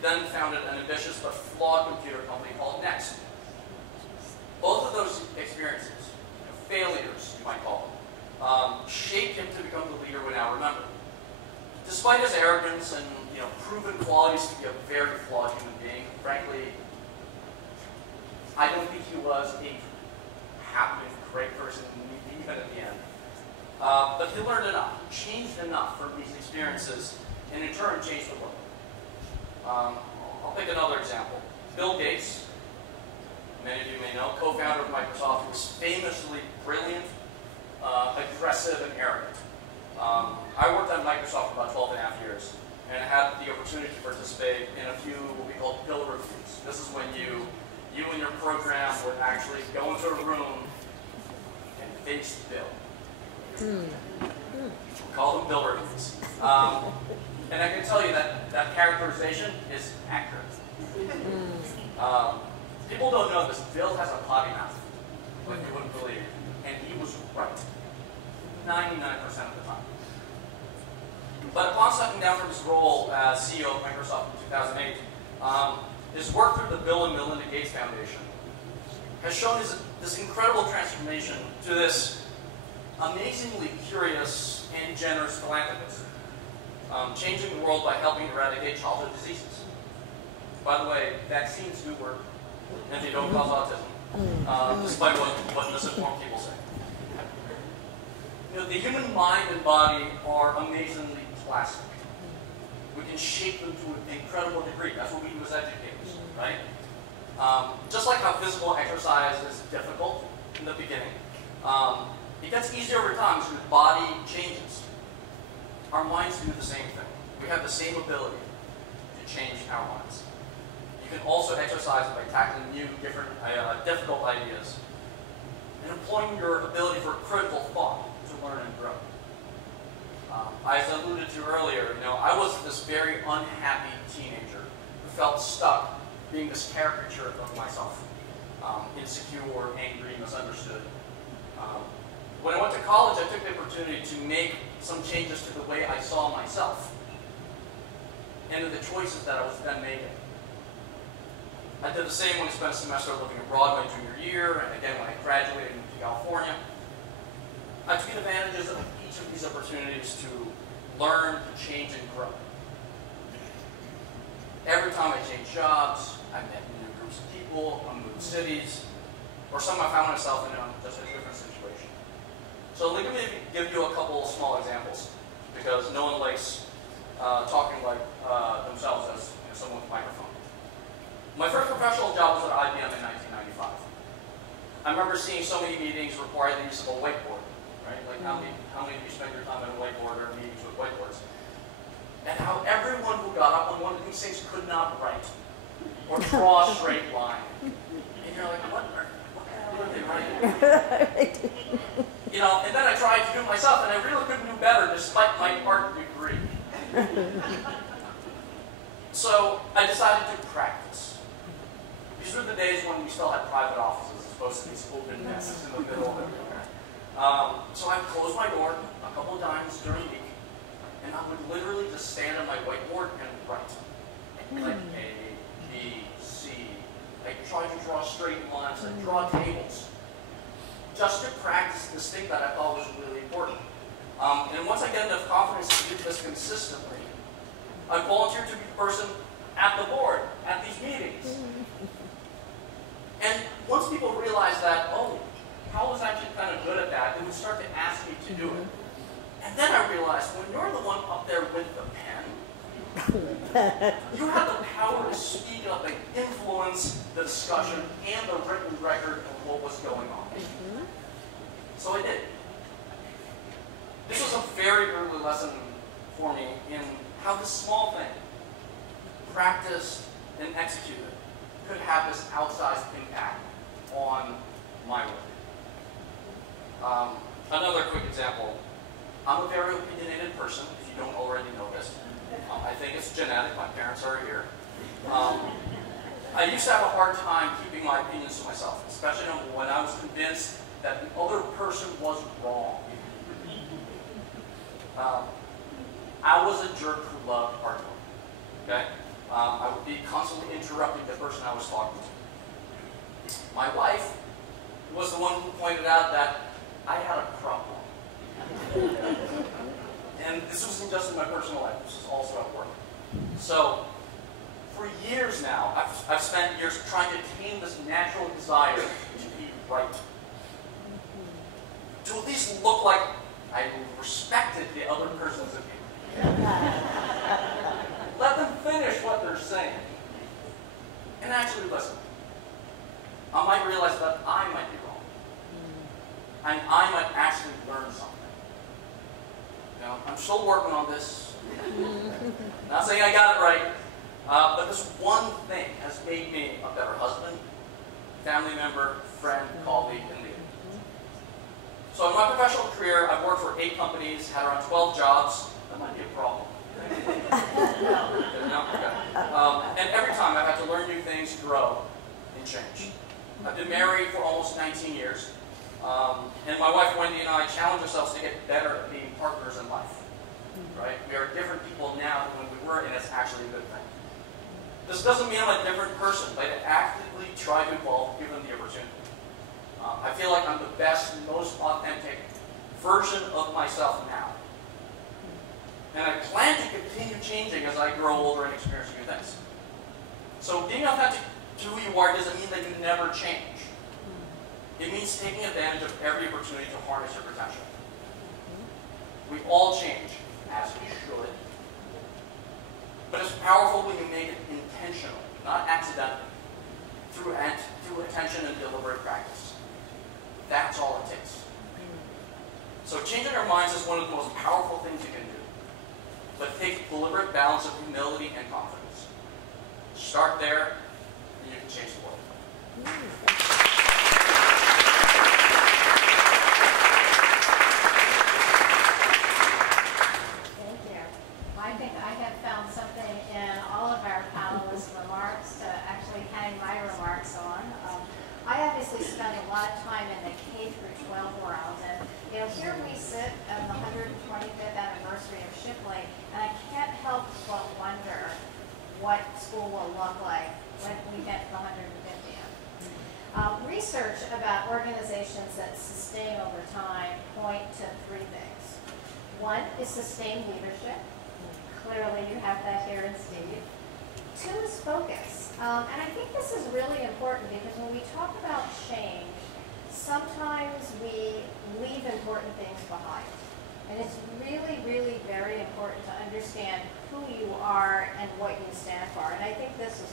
then founded an ambitious but flawed computer company called Next. Both of those experiences, failures you might call them, shaped him to become the leader we now remember. Despite his arrogance and proven qualities to be a very flawed human being, frankly, I don't think he was a happy, great person even at the end. But he learned enough, changed enough from these experiences, and in turn changed the world. I'll pick another example. Bill Gates, many of you may know, co-founder of Microsoft, was famously brilliant, aggressive, and arrogant. I worked at Microsoft for about 12.5 years, and I had the opportunity to participate in a few what we call Bill reviews. This is when you and your program would actually go into a room and face Bill. We call them Bill reviews. And I can tell you that characterization is accurate. People don't know this. Bill has a potty mouth, like you wouldn't believe. And he was right 99% of the time. But upon stepping down from his role as CEO of Microsoft in 2008, his work through the Bill and Melinda Gates Foundation has shown this incredible transformation to this amazingly curious and generous philanthropist, changing the world by helping eradicate childhood diseases. By the way, vaccines do work, and they don't cause autism, despite what misinformed people say. The human mind and body are amazingly plastic. We can shape them to an incredible degree. That's what we do as educators, right? Just like how physical exercise is difficult in the beginning, it gets easier over time as your body changes. Our minds do the same thing. We have the same ability to change our minds. You can also exercise by tackling new, different, difficult ideas and employing your ability for critical thought to learn and grow. As I alluded to earlier, I was this very unhappy teenager who felt stuck being this caricature of myself. insecure, angry, misunderstood. When I went to college, I took the opportunity to make some changes to the way I saw myself and to the choices that I was then making. I did the same when I spent a semester living abroad my junior year, and again when I graduated and moved to California. I took advantages of each of these opportunities to learn, to change, and grow. Every time I changed jobs, I met new groups of people, I moved cities, or some I found myself in just a different situation. So let me give you a couple of small examples, because no one likes talking like themselves as someone with a microphone. My first professional job was at IBM in 1995. I remember seeing so many meetings require the use of a whiteboard, right? Like how many of you spend your time at a whiteboard or meetings with whiteboards? And how everyone who got up on one of these things could not write or draw a straight line. And you're like, what the hell are they writing? You know, and then I tried to do it myself, and I really couldn't do better despite my art degree. So I decided to practice. These were the days when we still had private offices as opposed to these open desks in the middle of everywhere. So I'd close my door a couple of times during the week, and I would literally just stand on my whiteboard and write. Like A, B, C. I tried to draw straight lines, I draw tables. Just to practice this thing that I thought was really important. And once I get enough confidence to do this consistently, I volunteered to be the person at the board, at these meetings. And once people realized that, oh, Hal was actually kind of good at that, they would start to ask me to do it. And then I realized, when you're the one up there with the pen, you have the power to speak up and influence the discussion and the written record of what was going on. So I did. This was a very early lesson for me in how this small thing, practiced and executed, could have this outsized impact on my work. Another quick example. I'm a very opinionated person, if you don't already know this. I think it's genetic. My parents are here. I used to have a hard time keeping my opinions to myself, especially when I was convinced that the other person was wrong. I was a jerk who loved arguing. Okay? I would be constantly interrupting the person I was talking to. My wife was the one who pointed out that I had a problem. And this wasn't just in my personal life, this was also at work. So, for years now, I've spent years trying to tame this natural desire to be right. To at least look like I respected the other person's opinion. Let them finish what they're saying. And actually listen. I might realize that I might be wrong. And I might actually learn something. You know, I'm still working on this. Not saying I got it right. But this one thing has made me a better husband, family member, friend, colleague, and leader. So in my professional career, I've worked for 8 companies, had around 12 jobs. That might be a problem. No? Okay. And every time I've had to learn new things, grow, and change. I've been married for almost 19 years. And my wife Wendy and I challenge ourselves to get better at being partners in life. Right? We are different people now than when we were, and it's actually a good thing. This doesn't mean I'm a different person, but I actively try to evolve given the opportunity. I feel like I'm the best, most authentic version of myself now. And I plan to continue changing as I grow older and experience new things. So being authentic to who you are doesn't mean that you never change. It means taking advantage of every opportunity to harness your potential. We all change, as we should. But it's powerful when you make it intentional, not accidental, through attention and deliberate practice. That's all it takes. So changing our minds is one of the most powerful things you can do. But it takes deliberate balance of humility and confidence. Start there, and you can change the world. Thank you. I think I have found something in all of our panelists' remarks to actually hang my remarks on. I one time in the K through 12 world. And you know, here we sit on the 125th anniversary of Shipley, and I can't help but wonder what school will look like when we get to the 150th. Research about organizations that sustain over time point to three things. One is sustained leadership. Clearly you have that here in Steve. Two is focus. And I think this is really important because when we talk about change, sometimes we leave important things behind. And it's really, really very important to understand who you are and what you stand for. And I think this is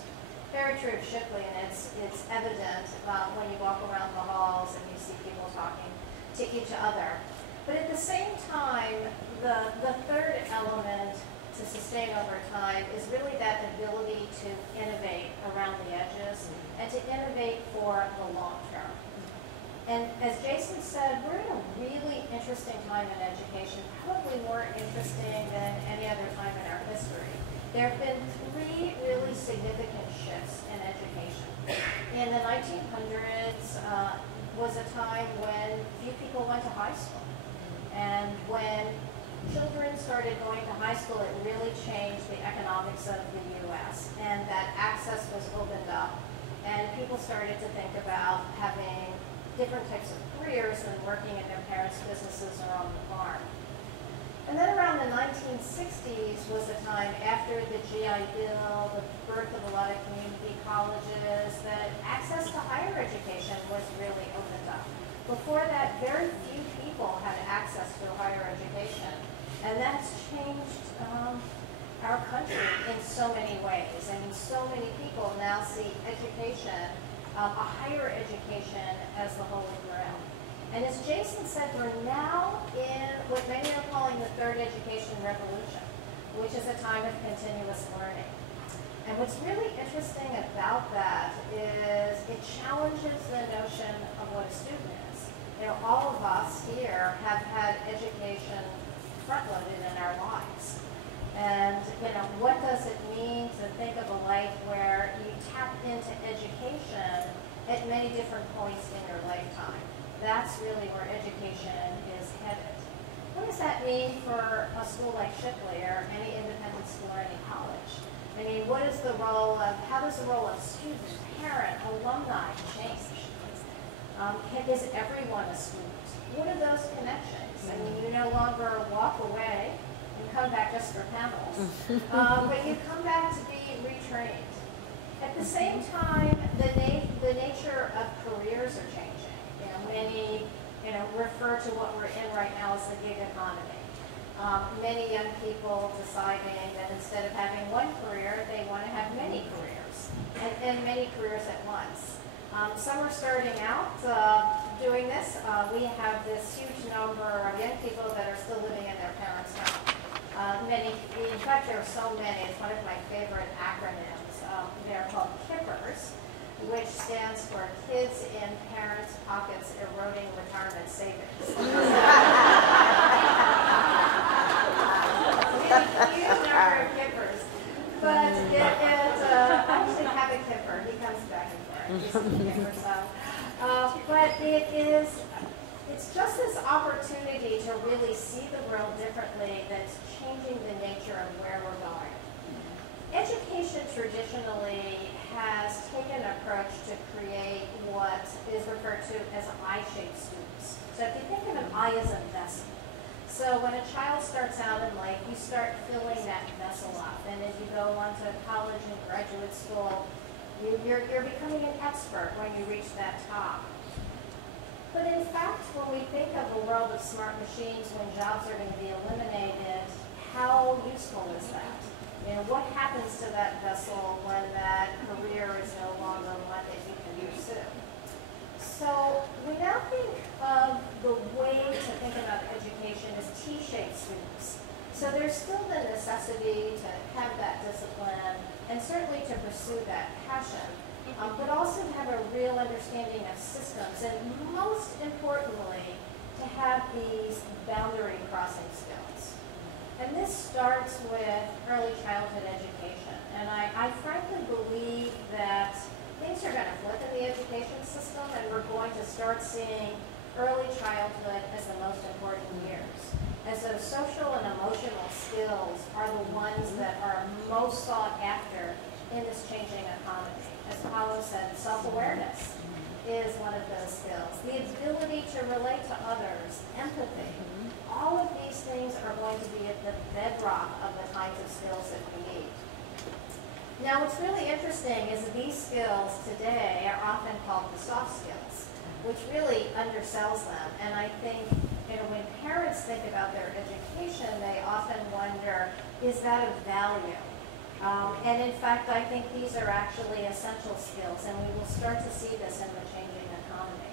very true of Shipley, and it's evident when you walk around the halls and you see people talking to each other. But at the same time, the third element to sustain over time is really that ability to innovate around the edges and to innovate for the long term. And as Jason said, we're in a really interesting time in education, probably more interesting than any other time in our history. There have been three really significant shifts in education. In the 1900s was a time when few people went to high school. And when children started going to high school, it really changed the economics of the U.S. And that access was opened up. And people started to think about having different types of careers than working in their parents' businesses or on the farm. And then around the 1960s was a time after the GI Bill, the birth of a lot of community colleges, that access to higher education was really opened up. Before that, very few people had access to higher education. And that's changed our country in so many ways. I mean, so many people now see education, a higher education, as the holy grail. And as Jason said, we're now in what many are calling the third education revolution, which is a time of continuous learning. And what's really interesting about that is it challenges the notion of what a student is. You know, all of us here have had education front-loaded in our lives. And, you know, what does it mean to think of a life where you tap into education at many different points in your lifetime? That's really where education is headed. What does that mean for a school like Shipley or any independent school or any college? I mean, what is the role of, how does the role of student, parent, alumni change? Is everyone a student? What are those connections? I mean, you no longer walk away and come back just for panels, but you come back to be retrained. At the same time, the nature of careers are changing. You know, many, refer to what we're in right now as the gig economy. Many young people deciding that instead of having one career, they want to have many careers, and many careers at once. Some are starting out doing this. We have this huge number of young people that are still living in their parents' home. In fact, there are so many. It's one of my favorite acronyms. They're called KIPPers, which stands for Kids in Parents' Pockets Eroding Retirement Savings. Huge number of kippers. But I actually have a kipper. He comes back and forth. He's a kipper, but it's just this opportunity to really see the world differently that's changing the nature of where we're going. Education traditionally has taken an approach to create what is referred to as I-shaped students. So if you think of an I as a vessel, so when a child starts out in life, you start filling that vessel up. And as you go on to college and graduate school, you're becoming an expert when you reach that top. But in fact, when we think of a world of smart machines, when jobs are going to be eliminated, how useful is that? You know, what happens to that vessel when that career is no longer one that you can pursue? So we now think of the way to think about education as T-shaped students. So there's still the necessity to have that discipline and certainly to pursue that passion, but also to have a real understanding of systems and most importantly, to have these boundary crossing skills. And this starts with early childhood education. And I frankly believe that things are going to flip in the education system, and we're going to start seeing early childhood as the most important years. And so social and emotional skills are the ones that are most sought after in this changing economy. As Paulo said, self-awareness is one of those skills. The ability to relate to others, empathy. All of these things are going to be at the bedrock of the kinds of skills that we need. Now, what's really interesting is that these skills today are often called the soft skills, which really undersells them. And I think, when parents think about their education, they often wonder, is that of value? And in fact, I think these are actually essential skills, and we will start to see this in the changing economy.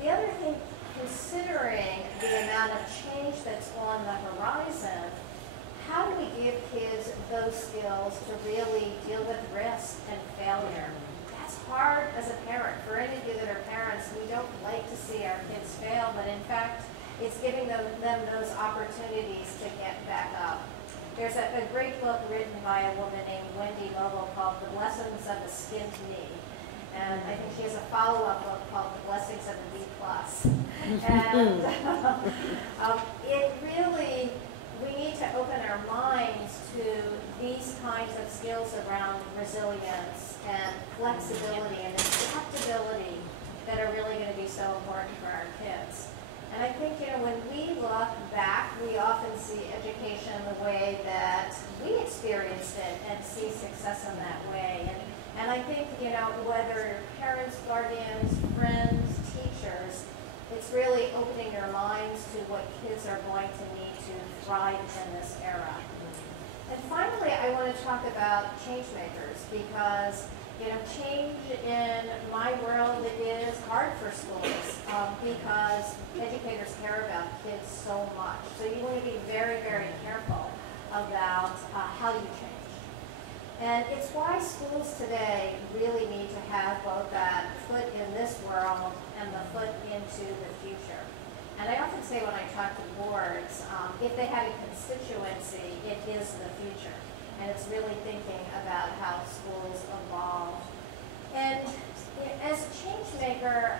The other thing, considering the amount of change that's on the horizon, how do we give kids those skills to really deal with risk and failure? That's hard as a parent. For any of you that are parents, we don't like to see our kids fail, but in fact, it's giving them those opportunities to get back up. There's a great book written by a woman named Wendy Noble called The Blessings of a Skinned Knee. And I think she has a follow-up book called The Blessings of a B+. And it really, we need to open our minds to these kinds of skills around resilience and flexibility and adaptability that are really going to be so important for our kids. And I think, when we look back, we often see education the way that we experienced it and see success in that way. And I think, whether parents, guardians, friends, teachers, it's really opening their minds to what kids are going to need to thrive in this era. And finally, I want to talk about changemakers because, change in my world is hard for schools because educators care about kids so much. So you want to be very, very careful about how you change. And it's why schools today really need to have both that foot in this world and the foot into the future. And I often say when I talk to boards, if they had a constituency, it is the future. And it's really thinking about how schools evolve. And as a change maker,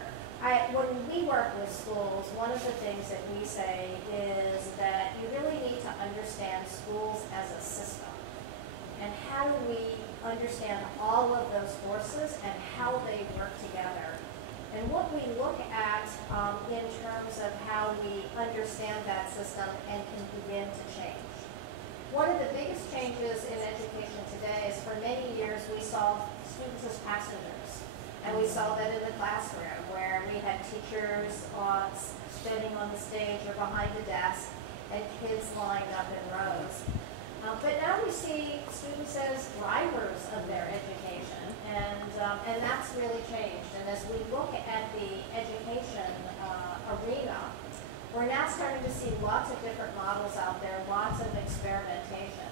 when we work with schools, one of the things that we say is that you really need to understand schools as a system. And how do we understand all of those forces and how they work together? And what we look at in terms of how we understand that system and can begin to change. One of the biggest changes in education today is for many years we saw students as passengers. And we saw that in the classroom where we had teachers standing on the stage or behind the desk and kids lined up in rows. But now we see students as drivers of their education, and that's really changed. And as we look at the education arena, we're now starting to see lots of different models out there, lots of experimentation.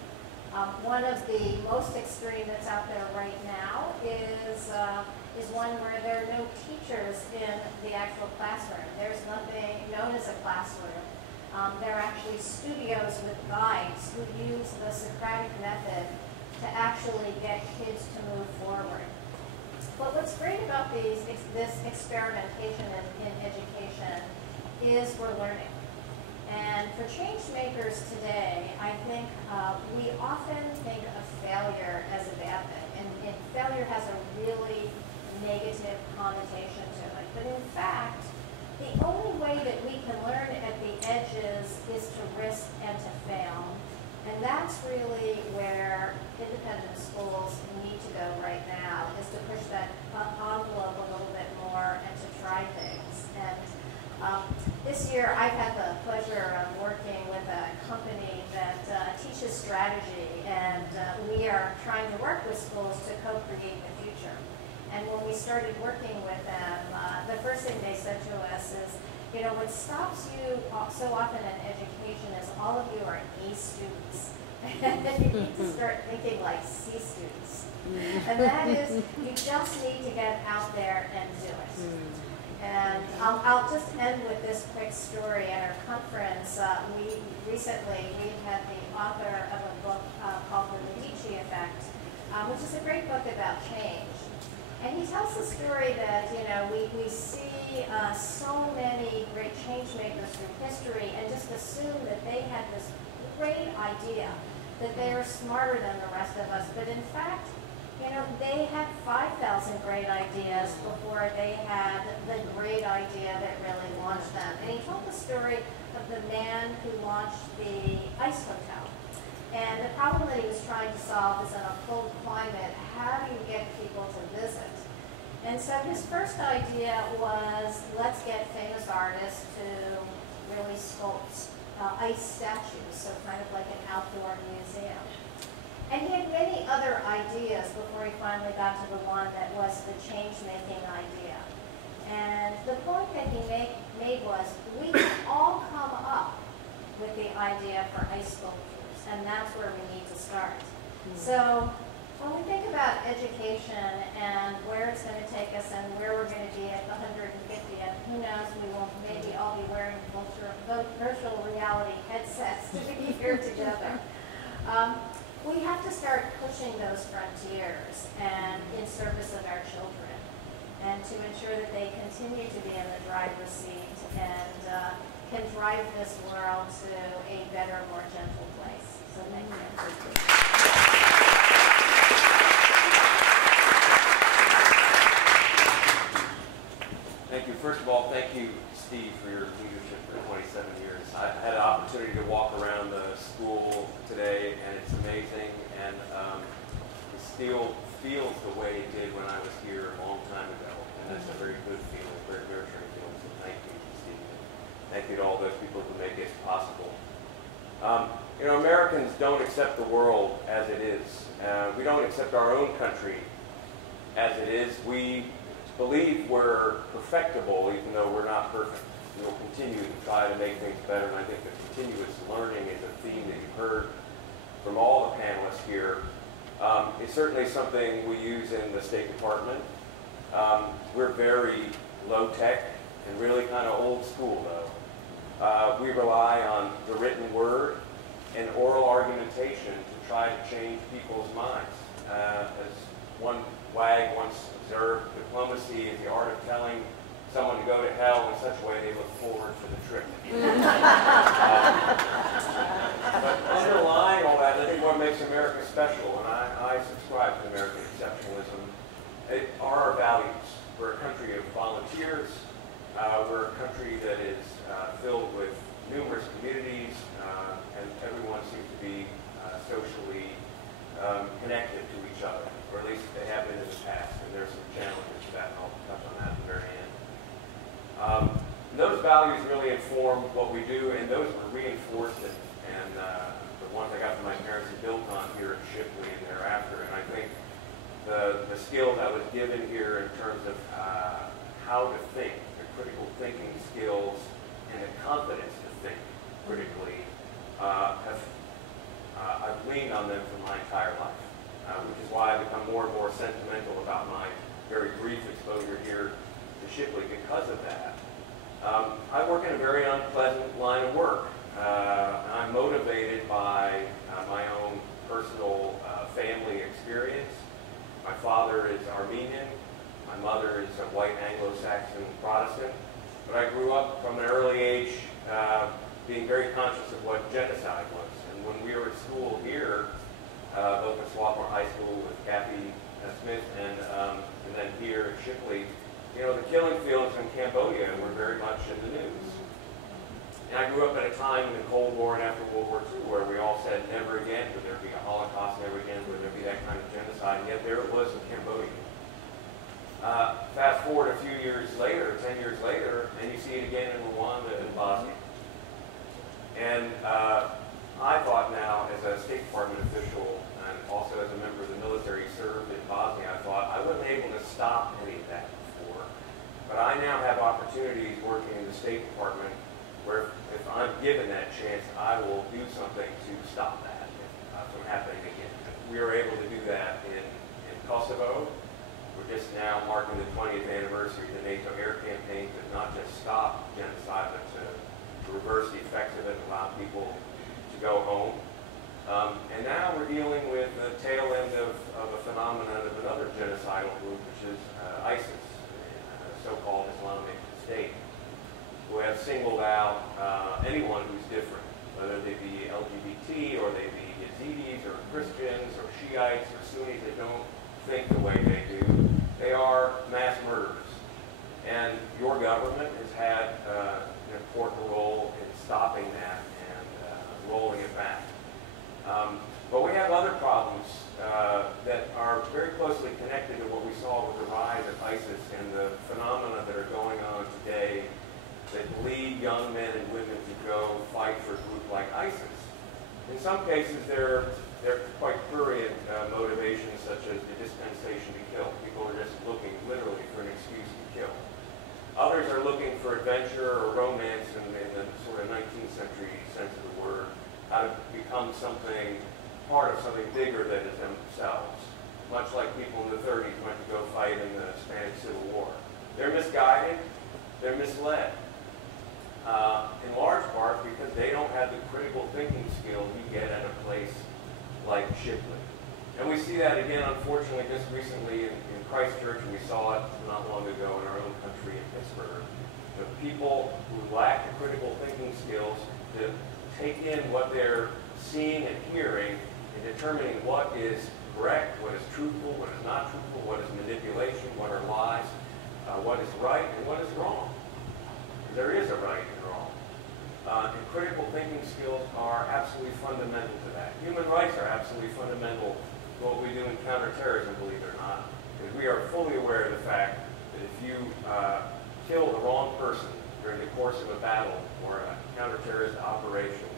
One of the most extreme that's out there right now is one where there are no teachers in the actual classroom. There's nothing known as a classroom. There are actually studios with guides who use the Socratic method to actually get kids to move forward. But what's great about this experimentation in education is we're learning. And for change makers today, I think we often think of failure as a bad thing. And failure has a really negative connotation to it. But in fact, the only way that we can learn at the edges is to risk and to fail. And that's really where independent schools need to go right now, is to push that envelope a little bit more and to try things. And this year I've had the pleasure of working with a company that teaches strategy, and we are trying to work with schools to co-create the future. And when we started working with them, the first thing they said to us is, what stops you so often in education is all of you are E students. And you need to start thinking like C students. And that is, you just need to get out there and do it. And I'll just end with this quick story. At our conference, we had the author of a book called The Medici Effect, which is a great book about change. And he tells the story that, you know, we see so many great change makers through history and just assume that they had this great idea, that they were smarter than the rest of us. But in fact, you know, they had 5,000 great ideas before they had the great idea that really launched them. And he told the story of the man who launched the ice hotel. And the problem that he was trying to solve is in a cold climate, how do you get people to visit? And so his first idea was, let's get famous artists to really sculpt ice statues, so kind of like an outdoor museum. And he had many other ideas before he finally got to the one that was the change-making idea. And the point that he made was, we can all come up with the idea for ice sculptures, and that's where we need to start. So when we think about education and where it's going to take us and where we're going to be at the 150th, who knows, we will maybe all be wearing virtual reality headsets to be here together. We have to start pushing those frontiers and in service of our children, and to ensure that they continue to be in the driver's seat and can drive this world to a better, more gentle place. So thank you. Thank you. First of all, thank you, Steve, for your leadership for 27 years. I had an opportunity to walk around the school today, and it's amazing. And it still feels the way it did when I was here a long time ago. And that's a very good feeling, very nurturing feeling. So thank you, Steve. Thank you to all those people who make it possible. You know, Americans don't accept the world as it is. We don't accept our own country as it is. We believe we're perfectible, even though we're not perfect. We will continue to try to make things better, and I think that continuous learning is a theme that you've heard from all the panelists here. It's certainly something we use in the State Department. We're very low-tech and really kind of old school, though. We rely on the written word and oral argumentation to try to change people's minds. As one wag once observed, diplomacy is the art of telling someone to go to hell in such a way they look forward to the trip. But underlying all that, I think what makes America special, and I subscribe to American exceptionalism, are our values. We're a country of volunteers. We're a country that is filled with numerous communities, and everyone seems to be socially connected to each other, or at least they have been in the past, and there's some challenges to that, and I'll touch on that at the very end. Those values really inform what we do, and those were reinforced, and the ones I got from my parents and built on here at Shipley and thereafter. And I think the skills I was given here in terms of how to think, the critical thinking skills, and the confidence to think critically, I've leaned on them for my entire life, which is why I've become more and more sentimental about my very brief exposure here to Shipley because of that. I work in a very unpleasant line of work. I'm motivated by my own personal family experience. My father is Armenian. My mother is a white Anglo-Saxon Protestant. But I grew up from an early age being very conscious of what genocide was. And when we were at school here, both at Swarthmore High School with Kathy Smith and then here at Shipley, you know, the killing fields in Cambodia were very much in the news. And I grew up at a time in the Cold War and after World War II where we all said never again would there be a Holocaust, never again would there be that kind of genocide, and yet there it was in Cambodia. Fast forward a few years later, 10 years later, and you see it again in Rwanda and Bosnia. And I thought now, as a State Department official and also as a member of the military served in Bosnia, I thought I wasn't able to stop any of that before. But I now have opportunities working in the State Department where if I'm given that chance, I will do something to stop that from happening again. We were able to do that in Kosovo. We're just now marking the 20th anniversary of the NATO air campaign to not just stop genocide, but to reverse the effects of it and allow people to go home. And now we're dealing with the tail end of a phenomenon of another genocidal group, which is ISIS, so-called Islamic State, who have singled out anyone who's different, whether they be LGBT or they be Yazidis or Christians or Shiites or Sunnis that don't think the way they do. They are mass murderers. And your government has had an important role in stopping that and rolling it back. But we have other problems that are very closely connected to what we saw with the rise of ISIS and the phenomena that are going on today that lead young men and women to go fight for a group like ISIS. In some cases, they're quite prurient motivations, such as the dispensation to kill. People are just looking literally for an excuse to kill. Others are looking for adventure or romance in the sort of 19th century sense of the word, how to become something, part of something bigger than themselves, much like people in the 30s went to go fight in the Spanish Civil War. They're misguided, they're misled, in large part because they don't have the critical thinking skills you get at a place like Shipley. And we see that again, unfortunately, just recently in Christchurch, and we saw it not long ago in our own country in Pittsburgh. The people who lack the critical thinking skills to take in what they're seeing and hearing and determining what is correct, what is truthful, what is not truthful, what is manipulation, what are lies, what is right and what is wrong. There is a right and wrong. And critical thinking skills are absolutely fundamental to that. Human rights are absolutely fundamental to what we do in counterterrorism, believe it or not. Because we are fully aware of the fact that if you kill the wrong person during the course of a battle or a counterterrorist operation,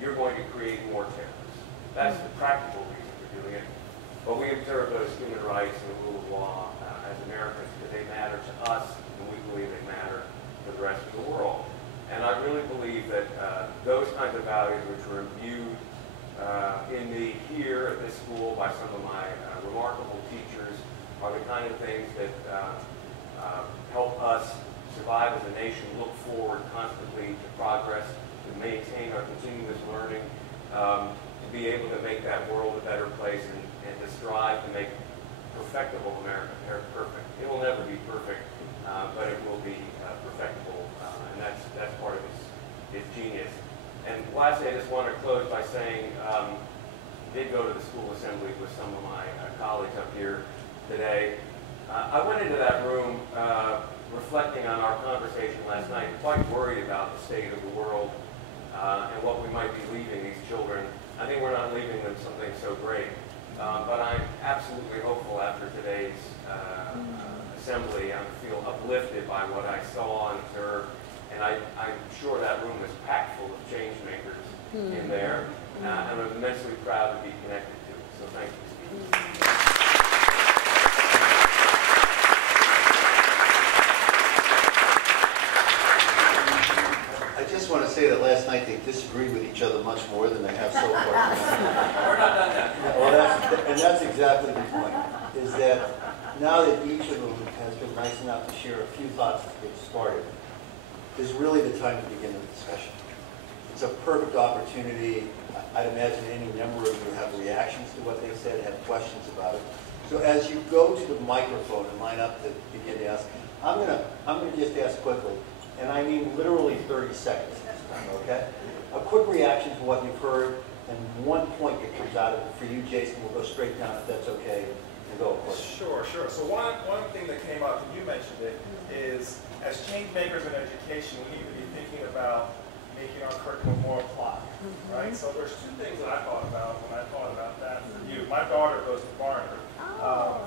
you're going to create more terrorists. That's the practical reason for doing it. But we observe those human rights and the rule of law as Americans because they matter to us and we believe they matter to the rest of the world. And I really believe that those kinds of values which were imbued in me here at this school by some of my remarkable teachers are the kind of things that help us survive as a nation, look forward constantly to progress, to maintain our continuous learning, to be able to make that world a better place and to strive to make perfectible America perfect. It will never be perfect, but it will be perfectible, and that's part of its genius. And lastly, I just want to close by saying, I did go to the school assembly with some of my colleagues up here today. I went into that room reflecting on our conversation last night, quite worried about the state of the world and what we might be leaving these children. I think we're not leaving them something so great, but I'm absolutely hopeful after today's assembly. I feel uplifted by what I saw and observed, and I'm sure that room is packed full of change makers in there, and I'm immensely proud to be connected to it. So thank you, Steve. I just want to say that last night they disagreed with each other much more than they have so far. We're not done yet. Well, that's exactly the point, is that now that each of them has been nice enough to share a few thoughts to get started, is really the time to begin the discussion. It's a perfect opportunity. I'd imagine any number of you have reactions to what they said, have questions about it. So as you go to the microphone and line up to begin to ask, I'm gonna just ask quickly, and I mean literally 30 seconds this time, okay? A quick reaction to what you've heard, and one point that comes out of it. For you, Jason, we'll go straight down if that's okay, and go, of course. Sure. So one thing that came up, and you mentioned it, is as change makers in education, we need to be thinking about making our curriculum more applied, right? So there's two things that I thought about when I thought about that for you. My daughter goes to Barnard,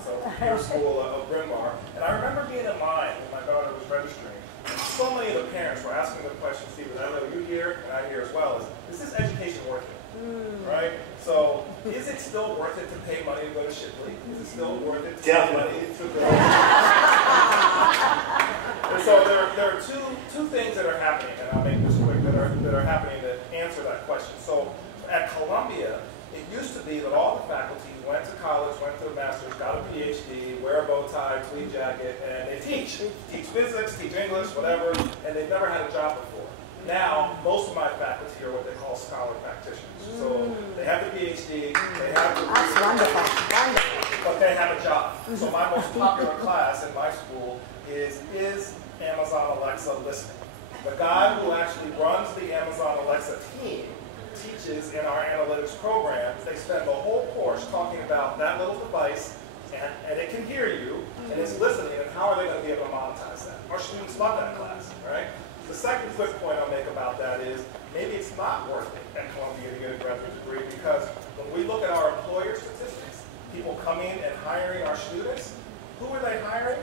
so your school of Bryn Mawr, and I remember being in line when my daughter was registering. So many of the parents were asking the question, Stephen, I know you hear, and I hear as well, is this education worth it? Right? So is it still worth it to pay money to go to Shipley? Is it still worth it to pay money to go? And so there are two things that are happening, and I'll make this quick, that are happening that answer that question. So at Columbia, it used to be that all the faculty went to college, went to a master's, got a PhD, wear a bow tie, tweed jacket, and they teach physics, teach English, whatever, and they've never had a job before. Now, most of my faculty are what they call scholar practitioners. So they have the PhD, they have the That's wonderful. but they have a my job. So my most popular class in my school is Amazon Alexa listening? The guy who actually runs the Amazon Alexa team teaches in our analytics program. They spend the whole course talking about that little device, and it can hear you, and it's listening, and how are they going to be able to monetize that? Our students love that class, right? The second quick point I'll make about that is maybe it's not worth it at Columbia to get a graduate degree, because when we look at our employer statistics, people coming and hiring our students, who are they hiring?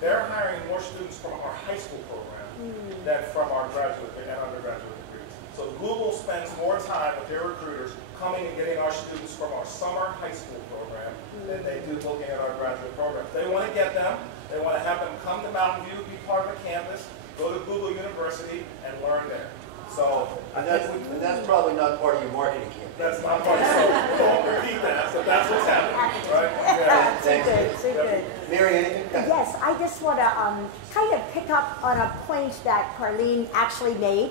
They're hiring more students from our high school program than from our graduate and undergraduate degrees. So Google spends more time with their recruiters coming and getting our students from our summer high school program than they do looking at our graduate program. They want to get them. They want to have them come to Mountain View, be part of a campus, go to Google University, and learn there. So, and that's probably not part of your marketing campaign. That's not part of it. So don't repeat that. So that's what's happening, right? Yeah. Too good. Mary, anything? Yes, I just want to kind of pick up on a point that Carlene actually made.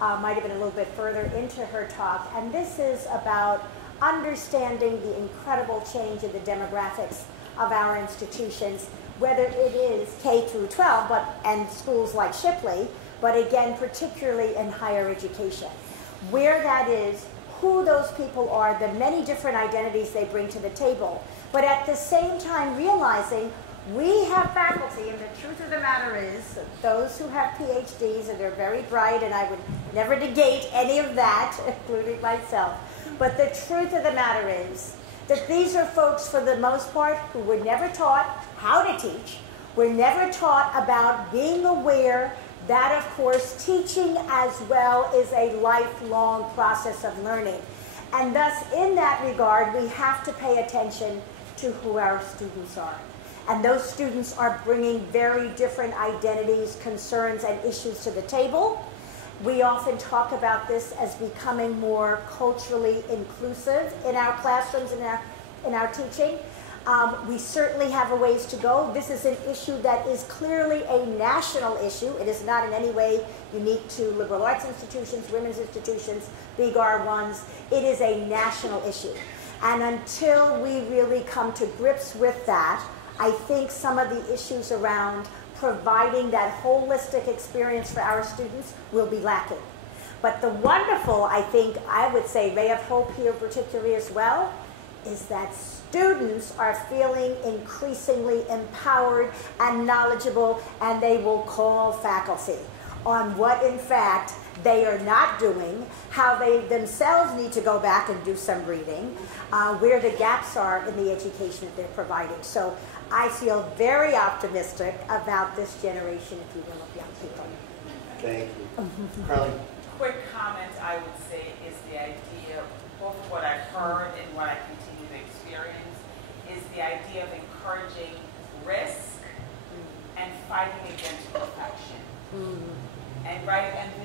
Might have been a little bit further into her talk, and this is about understanding the incredible change in the demographics of our institutions, whether it is K through 12 and schools like Shipley, but again, particularly in higher education. Where that is, who those people are, the many different identities they bring to the table, but at the same time realizing we have faculty, and the truth of the matter is, those who have PhDs, and they're very bright, and I would never negate any of that, including myself, but the truth of the matter is that these are folks, for the most part, who were never taught how to teach, were never taught about being aware that, of course, teaching as well is a lifelong process of learning. And thus, in that regard, we have to pay attention to who our students are. And those students are bringing very different identities, concerns, and issues to the table. We often talk about this as becoming more culturally inclusive in our classrooms and in our teaching. We certainly have a ways to go. This is an issue that is clearly a national issue. It is not in any way unique to liberal arts institutions, women's institutions, big R1s. It is a national issue. And until we really come to grips with that, I think some of the issues around providing that holistic experience for our students will be lacking. But the wonderful, I think, I would say, ray of hope here particularly as well, is that students are feeling increasingly empowered and knowledgeable, and they will call faculty on what, in fact, they are not doing, how they themselves need to go back and do some reading, where the gaps are in the education that they're providing. So I feel very optimistic about this generation, if you will, of young people. Thank you. Carly? Quick comment I would say is the idea, both what I've heard and what I continue to experience, is the idea of encouraging risk and fighting against perfection. And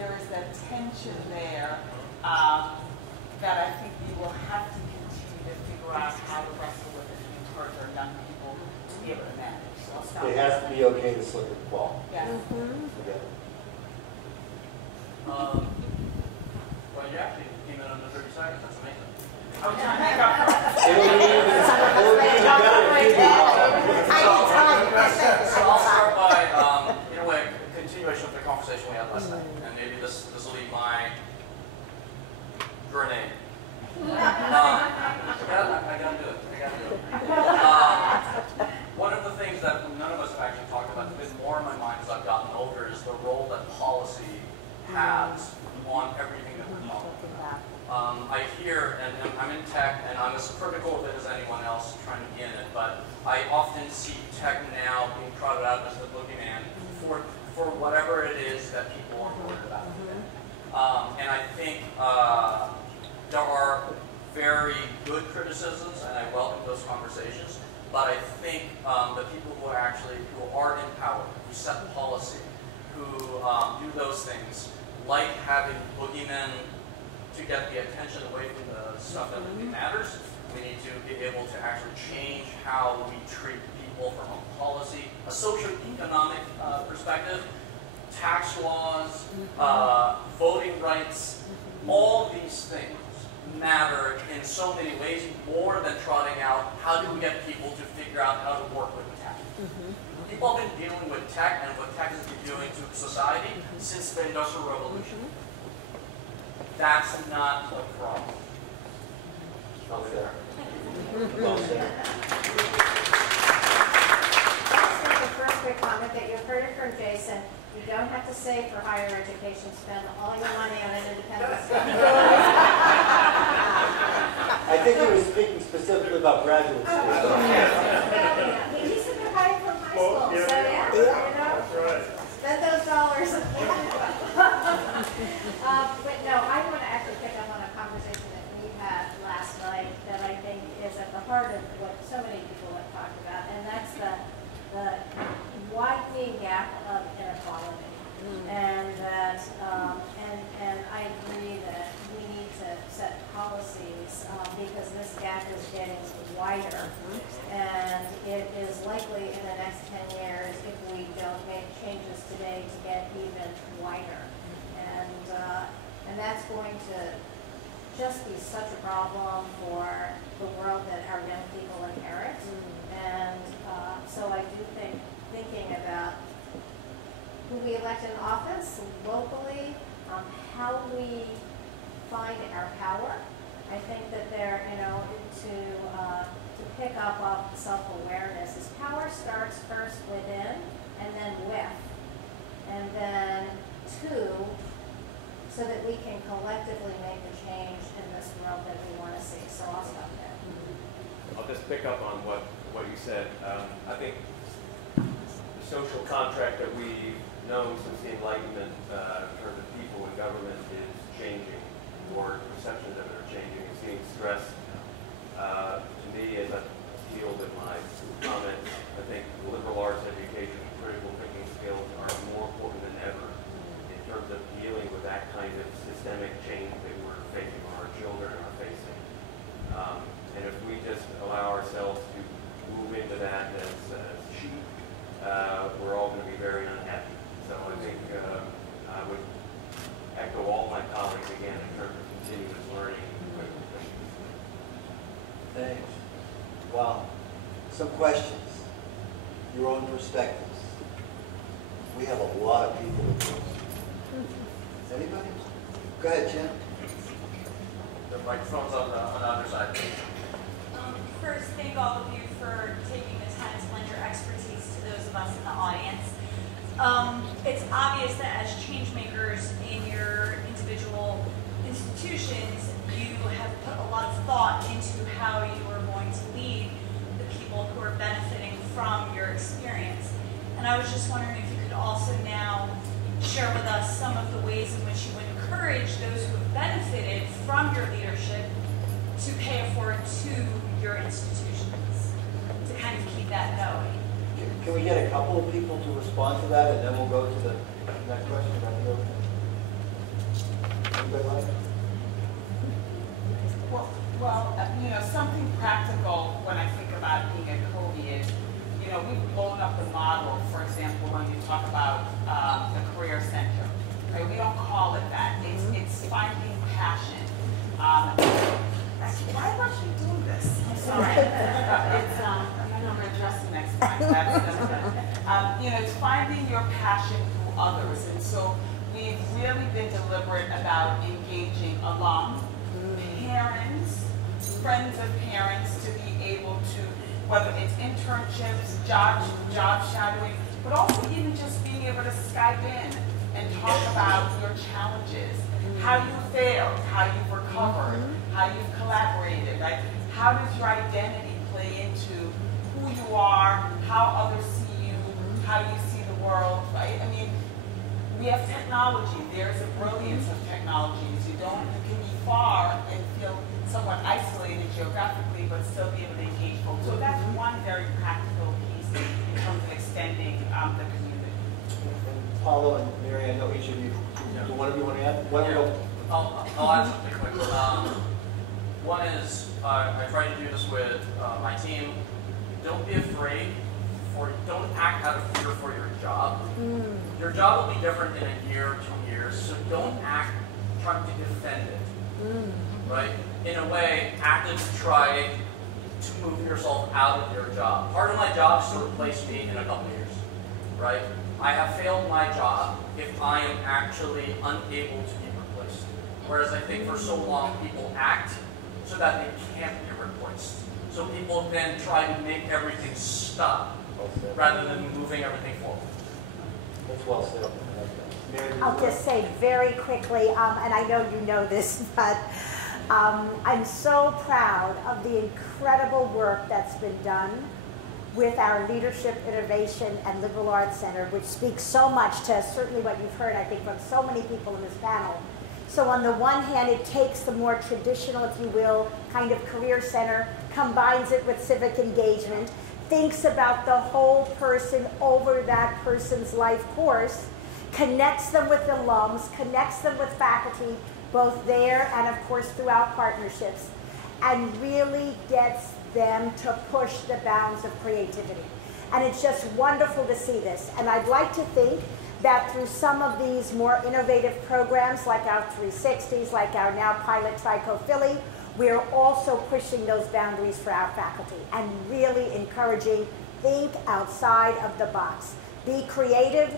there is that tension there that I think we will have to continue to figure out how to wrestle with it and encourage our young people to be able to manage. So I'll stop It has to be okay to slip and fall. Yes. Together. Well, you actually came in under 30 seconds. That's amazing. I was trying to make up for it. So I'll start by, in a way, a continuation of the conversation we had last night, and maybe this will be my grenade. I gotta do it. One of the things that none of us have actually talked about, that's been more in my mind as I've gotten older, is the role that policy has on everything that we're talking about. I hear, and I'm in tech, and I'm as critical of it as anyone else trying to be in it, but I often see tech now being trotted out as the boogeyman for whatever it is that people are worried about. And I think there are very good criticisms, and I welcome those conversations, but I think the people who are in power, who set policy, who do those things, like having boogeymen to get the attention away from the stuff that really matters. We need to be able to actually change how we treat people from a policy, a socio-economic perspective, tax laws, voting rights, all these things matter in so many ways, more than trotting out how do we get people to figure out how to work with tech. People have been dealing with tech and what tech has been doing to society since the Industrial Revolution. That's not a problem. Well said. Let's make the first quick comment that you've heard it from Jason. You don't have to save for higher education. Spend all your money on an independent study. I think he was speaking specifically about graduate school. He said they're hiring from high school, so yeah, you know, spend those dollars. But no, I want to actually pick up on a conversation that we had last night that I think is at the heart of what so many people have talked about, and that's the widening gap of inequality. And that, and I agree that we need to set policies because this gap is getting wider, and it is likely in the next 10 years, if we don't make changes today, to get even wider. And that's going to just be such a problem for the world that our young people inherit. And so I do think thinking about who we elect in office locally, how we find our power. I think that there, you know, to pick up off self-awareness is power starts first within and then with, and then two, so that we can collectively make the change in this world that we want to see. So I'll stop there. I'll just pick up on what you said. I think the social contract that we've known since the Enlightenment in terms of people and government is changing, or perceptions of it are changing. It's being stressed. To me, as I've appealed in my comments, I think liberal arts education and critical thinking skills are more important than ever in terms of dealing with that kind of systemic change that we're facing, or our children are facing. And if we just allow ourselves to move into that as cheap, we're all going to be very unhappy. So I think I would echo all my colleagues again in terms of continuous learning and critical thinking. Thanks. Wow. Some questions. Your own perspectives. We have a lot of people with us. Anybody? Go ahead, Jen. The microphone's on the other side. First, thank all of you for taking the time to lend your expertise to those of us in the audience. It's obvious that as change makers in your individual institutions, you have put a lot of thought into how you are going to lead the people who are benefiting from your experience. And I was just wondering if you could also now share with us some of the ways in which you would encourage those who have benefited from your leadership to pay it forward to your institutions, to kind of keep that going. Can we get a couple of people to respond to that, and then we'll go to the next question? Anybody like? Well, you know, something practical when I think about being a Kobe is, you know, we've blown up the model, for example, when you talk about the Career Center. Right? We don't call it that. It's finding passion. Why am I actually doing this? I'm sorry. It's, I'm going to address it next time. You know, it's finding your passion through others. And so we've really been deliberate about engaging alum, parents, friends of parents, to be able to, whether it's internships, job shadowing, but also even just being able to Skype in and talk about your challenges, how you failed, how you've recovered, how you've collaborated, right? How does your identity play into who you are, how others see you, how you see the world, right? I mean, we have technology. There's a brilliance of technologies. You can be far and feel somewhat isolated geographically, but still be able to engage folks. So that's one very practical piece in terms of extending the community. And Paulo and Mary, I know each of you. Do one of you want to add? I'll add something quick. One is I try to do this with my team. Don't be afraid. Don't act out of fear for your job. Your job will be different in a year or 2 years, so don't act trying to defend it. right? In a way, actively try to move yourself out of your job. Part of my job is to replace me in a couple of years, right? I have failed my job if I am actually unable to be replaced. Whereas I think for so long people act so that they can't be replaced. So people then try to make everything stop rather than moving everything forward. That's well said. I'll just say very quickly, and I know you know this, but I'm so proud of the incredible work that's been done with our Leadership, Innovation, and Liberal Arts Center, which speaks so much to certainly what you've heard, I think, from so many people in this panel. So on the one hand, it takes the more traditional, if you will, kind of career center, combines it with civic engagement, thinks about the whole person over that person's life course, connects them with alums, connects them with faculty, both there and of course throughout partnerships, and really gets them to push the bounds of creativity. And it's just wonderful to see this. And I'd like to think that through some of these more innovative programs like our 360s, like our now pilot Trico Philly, we're also pushing those boundaries for our faculty and really encouraging, think outside of the box. Be creative,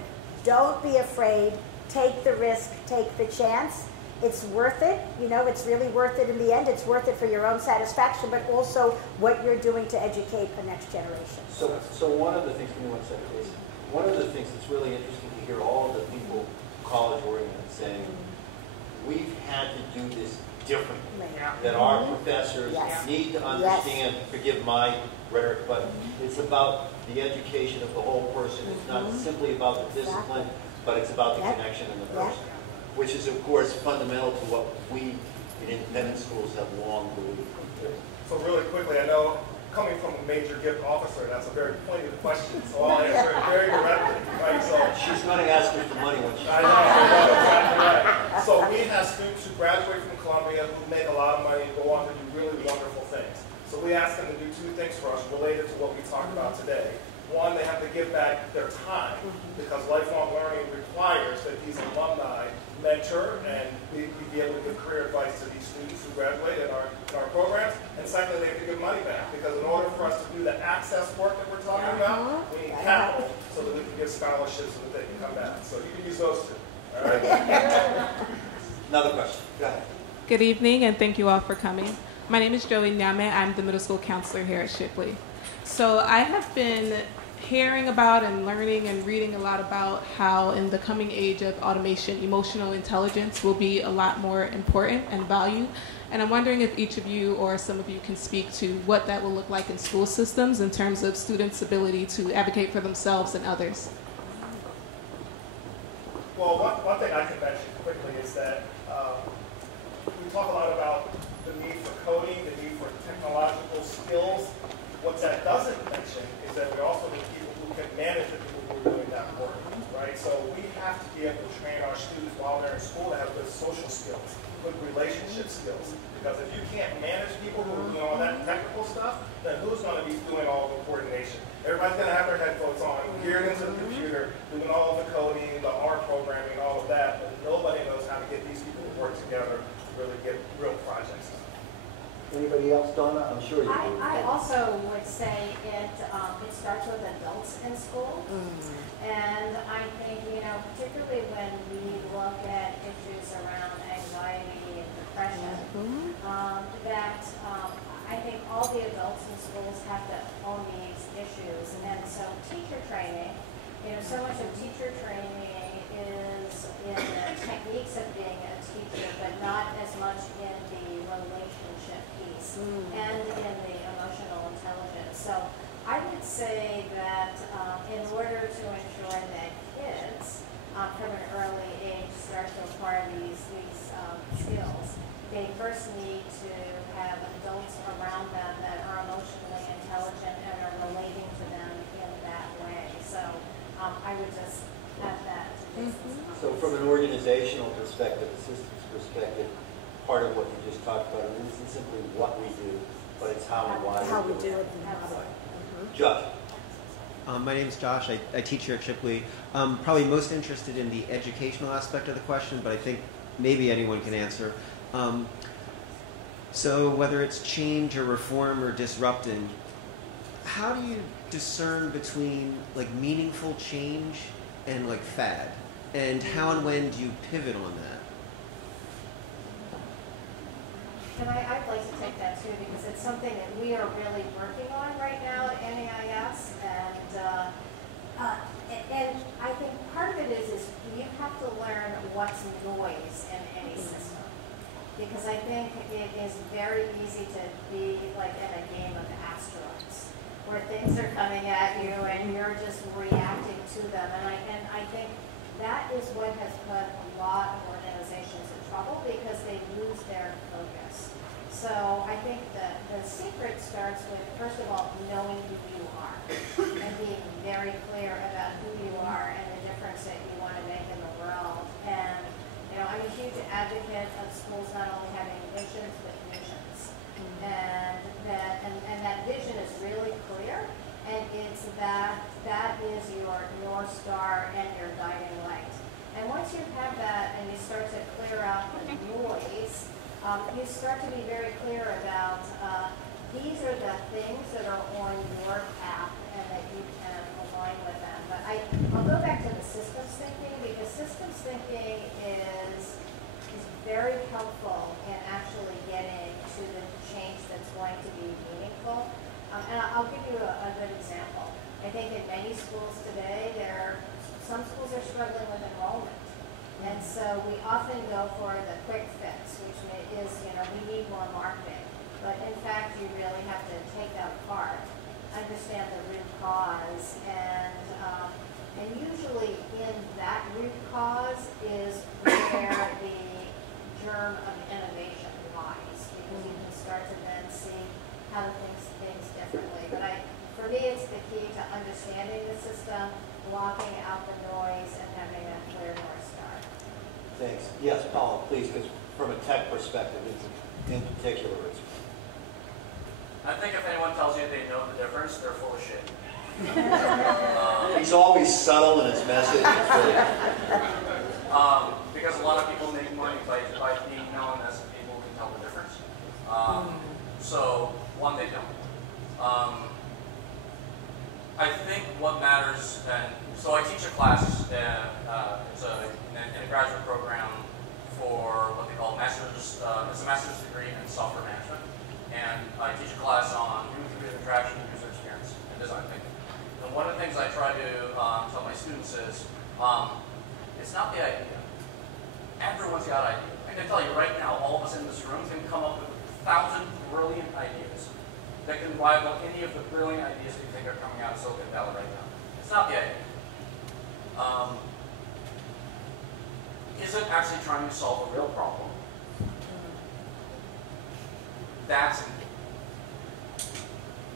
don't be afraid, take the risk, take the chance. It's worth it, you know, it's really worth it in the end. It's worth it for your own satisfaction, but also what you're doing to educate the next generation. So one of the things, give me one second, please. One of the things that's really interesting to hear all of the people college-oriented saying, we've had to do this differently. That our professors need to understand, forgive my rhetoric, but it's about the education of the whole person. It's not simply about the discipline, but it's about the connection in the person, which is, of course, fundamental to what we in independent schools have long believed. So really quickly, I know coming from a major gift officer, that's a very pointed question, so I'll answer it very directly. Right? So she's going to ask you for money when she. I know, exactly right. So we have students who graduate from Columbia who make a lot of money and go on to do really wonderful things. So we ask them to do two things for us related to what we talked about today. One, they have to give back their time because lifelong learning requires that these alumni mentor and be able to give career advice to these students who graduate in our programs. And secondly, they have to give money back because in order for us to do the access work that we're talking about, we need capital so that we can give scholarships so that they can come back. So you can use those two. All right? Another question. Go ahead. Good evening, and thank you all for coming. My name is Joey Nyame. I'm the middle school counselor here at Shipley. So I have been hearing about and learning and reading a lot about how in the coming age of automation, emotional intelligence will be a lot more important and valued. And I'm wondering if each of you or some of you can speak to what that will look like in school systems in terms of students' ability to advocate for themselves and others. Well, one thing I can mention quickly is that we talk a lot about the need for coding, the need for technological skills. What that doesn't mention is that we also need people who can manage the people who are doing that work, right? So we have to be able to train our students while they're in school to have good social skills, good relationship skills. Because if you can't manage people who are doing all that technical stuff, then who's going to be doing all the coordination? Everybody's going to have their headphones on, geared into the computer, doing all of the coding, the R programming, all of that, but nobody knows how to get these people to work together to really get real projects done. Anybody else, Donna? I'm sure you do. I also would say it starts with adults in school. And I think, you know, particularly when we look at issues around anxiety and depression, I think all the adults in schools have to own these issues. And so teacher training, you know, so much of teacher training is in the techniques of being a teacher, but not as much in the relationship piece and in the emotional intelligence. So I would say that in order to ensure that kids from an early age start to acquire these skills, they first need to have adults around them that are emotionally intelligent and are relating to them in that way. So I would just add that to this. So from an organizational perspective, a systems perspective, part of what you just talked about isn't simply what we do, but it's how and why we do it. Josh. My name is Josh. I teach here at Shipley. Probably most interested in the educational aspect of the question, but I think maybe anyone can answer. So whether it's change or reform or disrupting, how do you discern between like meaningful change and like fad? And how and when do you pivot on that? And I'd like to take that too, because it's something that we are really working on right now at NAIS. And I think part of it is you have to learn what's noise in any system. Because I think it is very easy to be like in a game of asteroids, where things are coming at you and you're just reacting to them. And I think that is what has put a lot of organizations in trouble, because they lose their focus. So I think that the secret starts with, first of all, knowing who you are and being very clear about who you are and the difference that you want to make in the world. And I'm a huge advocate of schools not only having visions, but missions. And that vision is really clear, and it's that is your North Star and your guiding light. And once you have that and you start to clear out the noise, you start to be very clear about these are the things that are on your path and that you can align with them. But I'll go back to the systems thinking, because systems thinking is very helpful in actually getting to the change that's going to be meaningful. And I'll give you a good example. I think in many schools today, some schools are struggling with enrollment. And so we often go for the quick fix, which is, we need more marketing. But in fact, you really have to take that apart, understand the root cause, and usually in that root cause is where the germ of innovation lies, because you can start to then see how to think things differently. But for me, it's the key to understanding the system, blocking out the noise, and having a clear North Star. Thanks. Yes, Paula, please, because from a tech perspective, in particular, I think if anyone tells you they know the difference, they're full of shit. he's always subtle in his message. Because a lot of people make money by being known as people who can tell the difference. So, one, they don't. I think what matters, and so I teach a class, it's in a graduate program for what they call it's a master's degree in software management. And I teach a class on human-computer interaction, user experience, and design thinking. And one of the things I try to tell my students is, it's not the idea. Everyone's got ideas. I can tell you right now, all of us in this room can come up with 1,000 brilliant ideas that can rival any of the brilliant ideas that you think are coming out of Silicon Valley right now. It's not the idea. Is it actually trying to solve a real problem? That's important.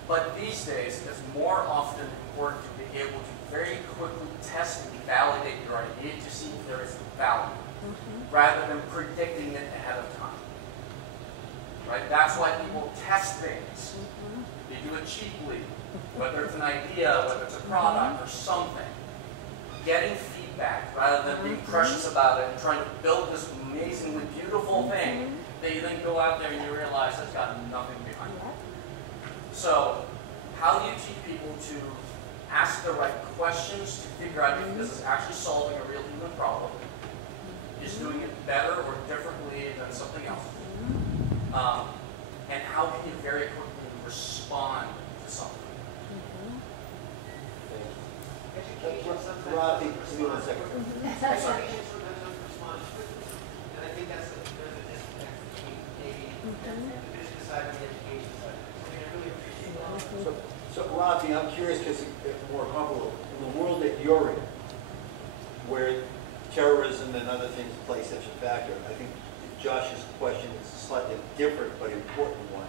But these days, it's more often important to be able to very quickly test and validate your idea to see if there is value, rather than predicting it ahead of time. Right? That's why people test things. They do it cheaply, whether it's an idea, whether it's a product or something. Getting feedback rather than being precious about it and trying to build this amazingly beautiful thing that you then go out there and you realize it's got nothing behind it. So, how do you teach people to ask the right questions to figure out if this is actually solving a real human problem, is doing it better or differently than something else, and how can you very quickly respond to something? Rob, give me 1 second. Education for those who respond quickly. And I think that's there's a disconnect between maybe the business side and the education side. I mean, I really appreciate that. So Robbie, I'm curious, because it's more humble, in the world that you're in, where terrorism and other things play such a factor, I think Josh's question is a slightly different but important one.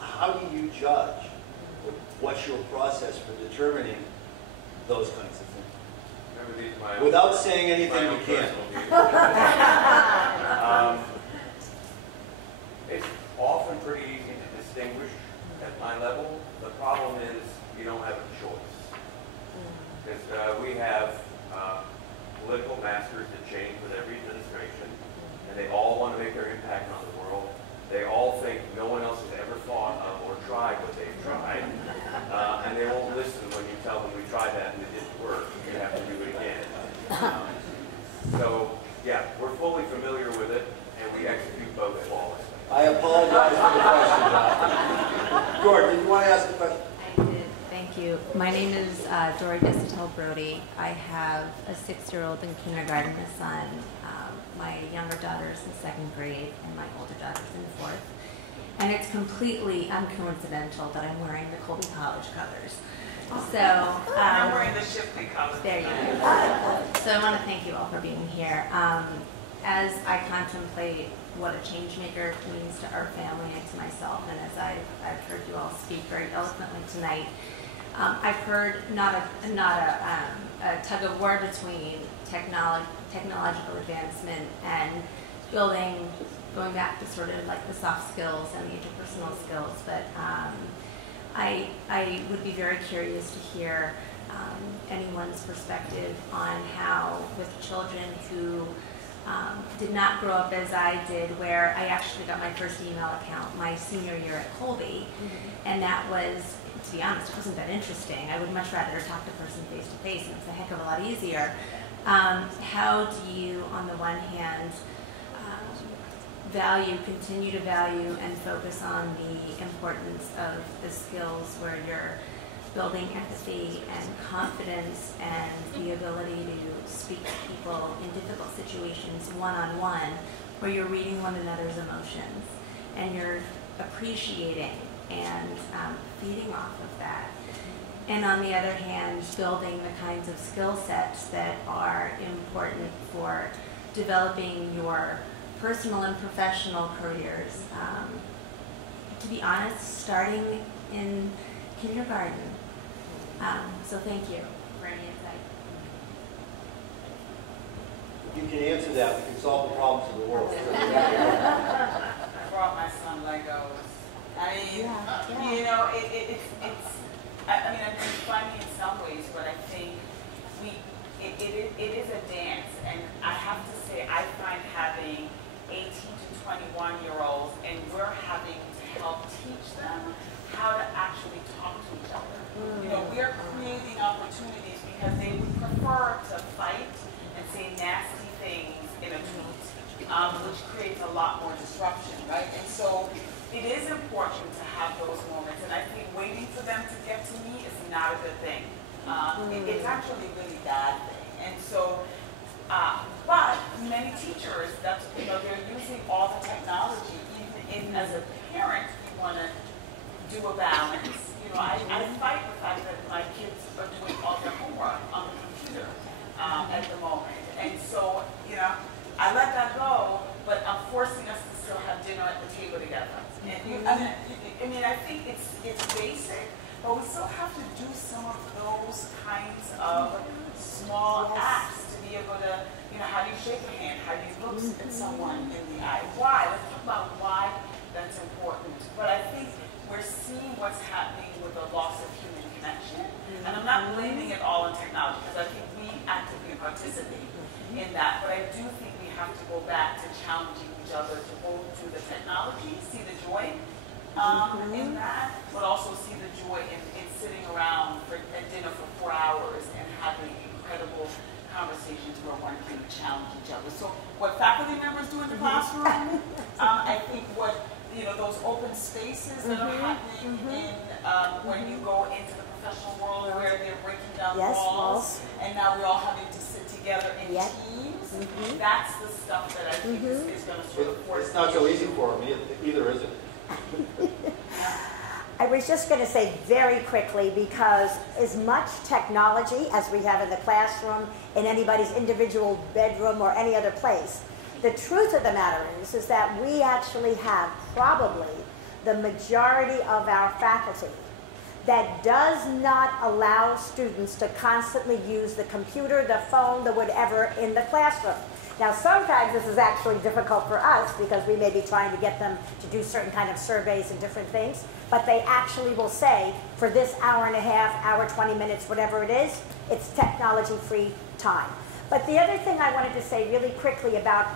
How do you judge? What's your process for determining those kinds of things? Without saying anything you can't. It's often pretty easy to distinguish at my level. The problem is you don't have a choice. Because we have political masters that change with every administration, and they all want to make their impact on the world. They all think no one else has ever thought of or tried what they've tried, and they won't listen when you tell them we tried that and it didn't work. You have to do it again. So, yeah, we're fully familiar with it, and we execute both flawlessly. I apologize for the question. George, did you want to ask a question? I did. Thank you. My name is Dory Desitel Brody. I have a 6-year-old in kindergarten, a son. My younger daughter's in 2nd grade, and my older daughter's in 4th. And it's completely uncoincidental that I'm wearing the Colby College colors. So I'm wearing the Shipley colors. There you go. So I want to thank you all for being here. As I contemplate what a change maker means to our family and to myself, and as I've heard you all speak very eloquently tonight, I've heard not a tug of war between technological advancement and building, going back to sort of like the soft skills and the interpersonal skills, but I would be very curious to hear anyone's perspective on how, with children who did not grow up as I did, where I actually got my first email account my senior year at Colby, and that was, to be honest, it wasn't that interesting. I would much rather talk to a person face to face, and it's a heck of a lot easier. How do you, on the one hand, continue to value and focus on the importance of the skills where you're building empathy and confidence and the ability to speak to people in difficult situations one-on-one, where you're reading one another's emotions and you're appreciating and feeding off of that. And on the other hand, building the kinds of skill sets that are important for developing your personal and professional careers. To be honest, starting in kindergarten. So thank you for any insight. If you can answer that, we can solve the problems of the world. I brought my son Legos. I mean, you know, it's. I mean, I've been funny in some ways, but I think it is a dance, and I have to say, I find having 18 to 21-year-olds, and we're having to help teach them how to actually talk to each other. You know, we're creating opportunities because they would prefer to fight and say nasty things in a tweet, which creates a lot more disruption, right? And so it is important to have those moments, and I think waiting for them to get to me is not a good thing. It's actually a really bad thing. And so, but many teachers, that's, you know, they're using all the technology. Even as a parent, you want to do a balance. You know, I fight the fact that my kids are doing all their homework on the computer at the moment. And so, you know, I let that go, but I'm forcing us to still have dinner at the table together. And I mean, I think it's basic, but we still have to do some of those kinds of small acts to be able to, you know, how do you shake a hand? How do you look at someone in the eye? Why? Let's talk about why that's important. But I think we're seeing what's happening with the loss of human connection. And I'm not blaming it all on technology, because I think we actively participate in that. But I do think we have to go back to challenging each other to both do the technology, see the joy in that, but also see the joy in sitting around at dinner for 4 hours and having incredible conversations where one can challenge each other. So what faculty members do in the classroom, I think what, you know, those open spaces that are happening in when you go into the professional world where they're breaking down walls, and now we're all having to sit together in teams. That's the stuff that I think is going to sort of force. It's not so easy for me either, is it? I was just going to say very quickly, because as much technology as we have in the classroom, in anybody's individual bedroom or any other place, the truth of the matter is that we actually have probably the majority of our faculty that does not allow students to constantly use the computer, the phone, the whatever in the classroom. Now, sometimes this is actually difficult for us because we may be trying to get them to do certain kind of surveys and different things, but they actually will say, for this hour and a half, hour, 20 minutes, whatever it is, it's technology-free time. But the other thing I wanted to say really quickly about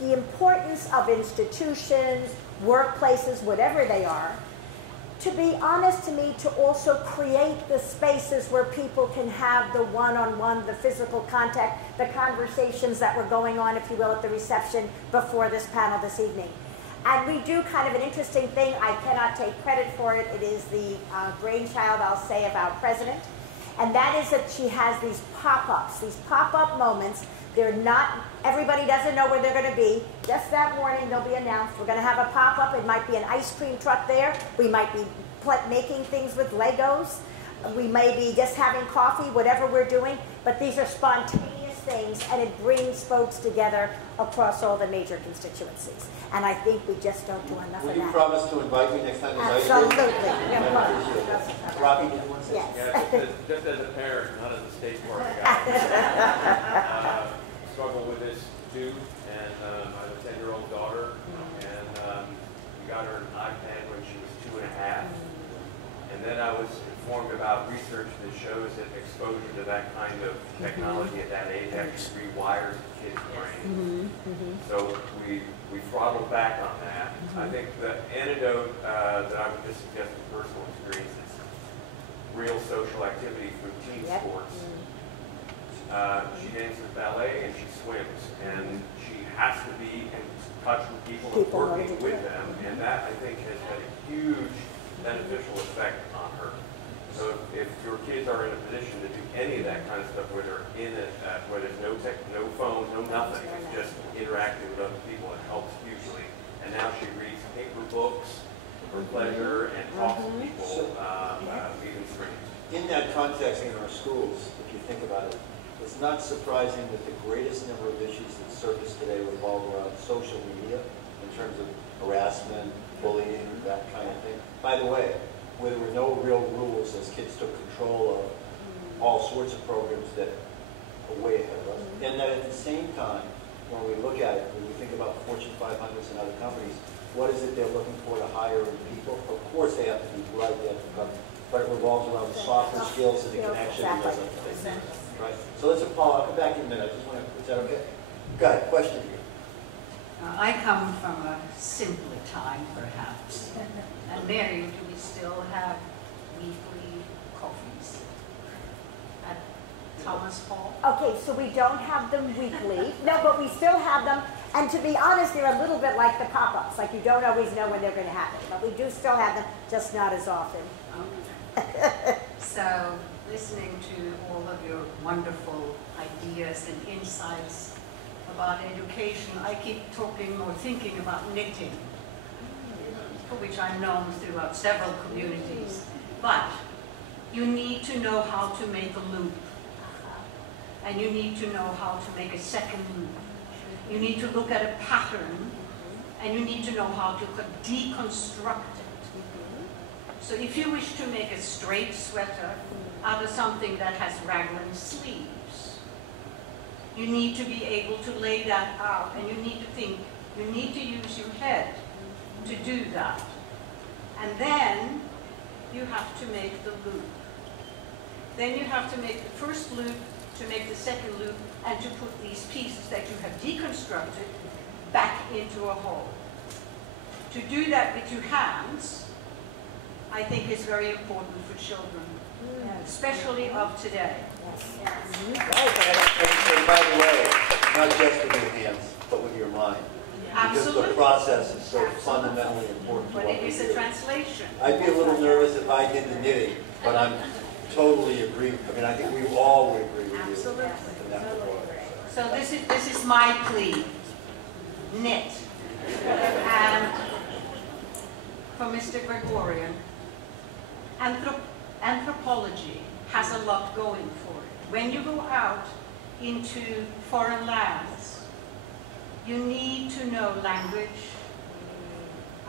the importance of institutions, workplaces, whatever they are, to be honest to me, to also create the spaces where people can have the one-on-one, the physical contact, the conversations that were going on, if you will, at the reception before this panel this evening. And we do kind of an interesting thing. I cannot take credit for it. It is the brainchild, I'll say, of our president. And that is that she has these pop-ups, these pop-up moments. They're not, everybody doesn't know where they're going to be. Just that morning, they'll be announced. We're going to have a pop-up. It might be an ice cream truck there. We might be making things with Legos. We may be just having coffee, whatever we're doing. But these are spontaneous things, and it brings folks together across all the major constituencies. And I think we just don't do enough of that. Will you promise to invite me next time there's ice cream? Absolutely. Robbie, did you want to say Yes. something? Yeah, just as a parent, not as a state board guy. Struggle with this too, and I have a 10-year-old daughter, and we got her an iPad when she was 2.5, and then I was informed about research that shows that exposure to that kind of technology at that age actually rewires the kid's brain. So we throttled back on that. I think the antidote that I would just suggest from personal experience is real social activity through team sports. She dances ballet and she swims, and she has to be in touch with people and working with them, and that I think has had a huge beneficial effect on her. So if your kids are in a position to do any of that kind of stuff where they're in it, where there's no phone, no nothing, it's just interacting with other people, it helps hugely. And now she reads paper books for pleasure and talks to people, even strangers. In that context, in our schools, if you think about it, it's not surprising that the greatest number of issues that surface today revolve around social media in terms of harassment, bullying, that kind of thing. By the way, where there were no real rules as kids took control of all sorts of programs that are way ahead of us. And that at the same time, when we look at it, when we think about Fortune 500s and other companies, what is it they're looking for to hire in people? Of course they have to be bright, they have to come, but it revolves around the softer skills and the connection and those other things. Right. So let's Paul, I'll come back in a minute. I just want to, is that okay? Go ahead, question here. I come from a simpler time, perhaps. And Mary, do we still have weekly coffees at Thomas Hall? Okay, so we don't have them weekly. No, but we still have them. And to be honest, they're a little bit like the pop-ups. Like you don't always know when they're going to happen. But we do still have them, just not as often. Okay. So, listening to all of your wonderful ideas and insights about education, I keep talking or thinking about knitting, for which I'm known throughout several communities. But you need to know how to make a loop, and you need to know how to make a second loop. You need to look at a pattern, and you need to know how to deconstruct it. So if you wish to make a straight sweater out of something that has raglan sleeves, you need to be able to lay that out, and you need to think, you need to use your head to do that. And then you have to make the loop. Then you have to make the first loop, to make the second loop, and to put these pieces that you have deconstructed back into a hole. To do that with your hands, I think is very important for children, especially of today. And by the way, not just with your hands, but with your mind. Absolutely. Because the process is so fundamentally important. But it is a translation. I'd be a little nervous if I did the knitting, but I'm totally agree. I mean, I think we all would agree with Absolutely. you. in that regard. So this is my plea. Knit. And for Mr. Gregorian, anthropology has a lot going for it. When you go out into foreign lands, you need to know language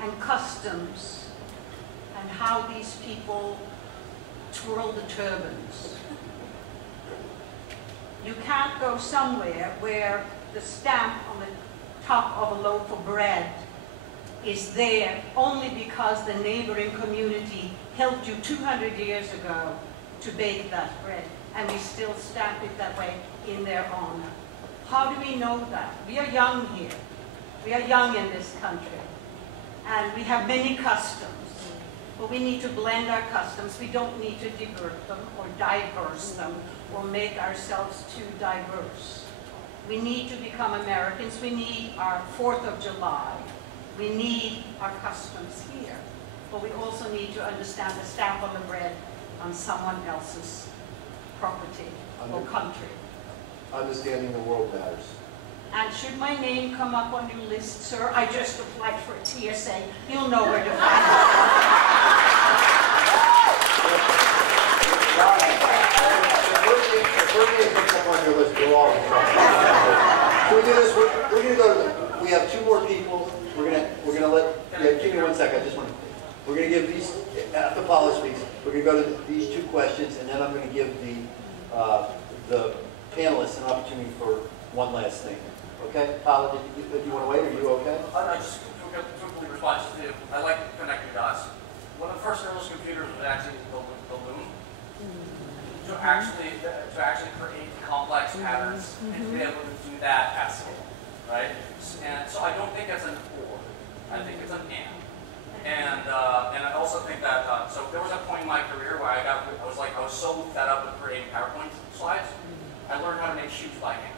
and customs and how these people twirl the turbans. You can't go somewhere where the stamp on the top of a loaf of bread is there only because the neighboring community helped you 200 years ago to bake that bread, and we still stamp it that way in their honor. How do we know that? We are young here. We are young in this country, and we have many customs. But we need to blend our customs. We don't need to divert them or diverse them or make ourselves too diverse. We need to become Americans. We need our 4th of July. We need our customs here. But we also need to understand the stamp on the bread on someone else's property or country. Understanding the world matters. And should my name come up on your list, sir, I just applied for a TSA. You'll know where to find me. If her name comes up on your list, we're all in trouble. Can we do this? We're going to go to, we have 2 more people. We're gonna let, give me 1 second. We're going to give these, after Paula speaks, we're going to go to these 2 questions, and then I'm going to give the panelists an opportunity for one last thing. Okay? Paula, do you want to wait? Are you okay? I just quickly respond to, I like connecting dots. One of the first earliest computers was actually the loom. To actually create complex patterns and to be able to do that at scale, right? And so I don't think it's an or, I think it's an and. And I also think that so there was a point in my career where I was so fed up with creating PowerPoint slides, I learned how to make shoes by hand,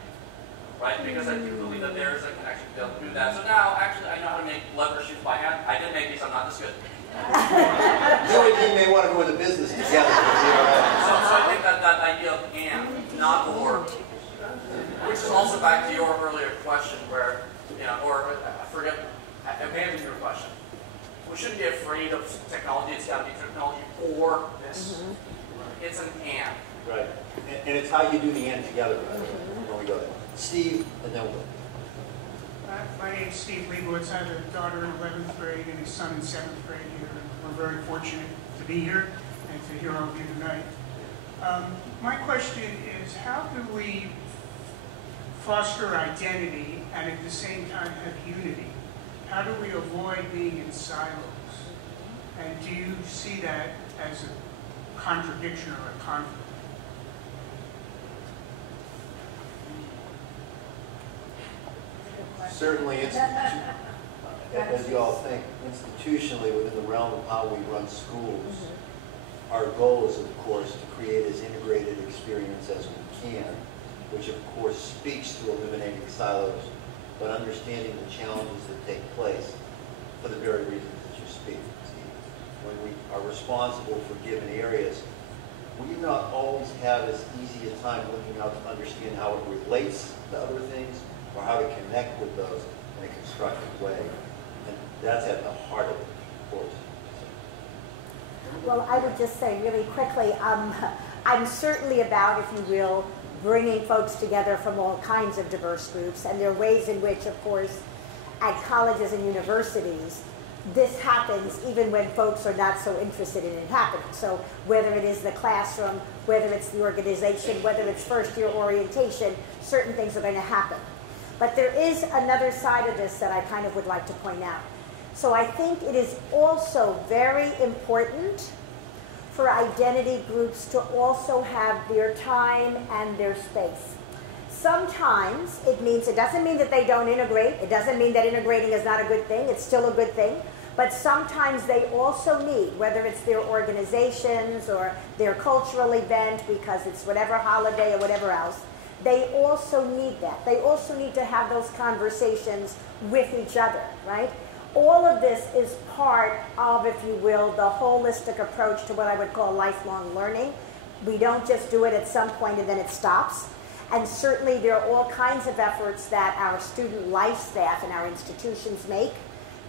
right? Because I do believe that there is a connection to be able to do that. So now actually I know how to make leather shoes by hand. I didn't make these, I'm not this good. You and he may want to go into business together. So I think that idea of and, not or, which is also back to your earlier question where, or I forget, I abandoned your question. We shouldn't be afraid of technology. It's got to be technology or this. It's an and. Right. And it's how you do the and together when we go there. Steve, and then we'll. My name is Steve Leibowitz. I have a daughter in 11th grade and a son in 7th grade here. We're very fortunate to be here and to hear all of you tonight. My question is, how do we foster identity and at the same time have unity? How do we avoid being in silos? And do you see that as a contradiction or a conflict? Certainly, as you all think, institutionally within the realm of how we run schools, our goal is, of course, to create as integrated experience as we can, which of course speaks to eliminating silos, but understanding the challenges that take place for the very reasons that you speak, Steve. When we are responsible for given areas, we do not always have as easy a time looking out to understand how it relates to other things or how to connect with those in a constructive way. And that's at the heart of it, of course. Well, I would just say really quickly, I'm certainly about, if you will, bringing folks together from all kinds of diverse groups, and there are ways in which, of course, at colleges and universities, this happens even when folks are not so interested in it happening. So whether it is the classroom, whether it's the organization, whether it's first-year orientation, certain things are going to happen. But there is another side of this that I kind of would like to point out. So I think it is also very important for identity groups to also have their time and their space. Sometimes it doesn't mean that they don't integrate. It doesn't mean that integrating is not a good thing. It's still a good thing. But sometimes they also need, whether it's their organizations or their cultural event, because it's whatever holiday or whatever else, they also need that. They also need to have those conversations with each other, right? All of this is part of, if you will, the holistic approach to what I would call lifelong learning. We don't just do it at some point and then it stops. And certainly there are all kinds of efforts that our student life staff and our institutions make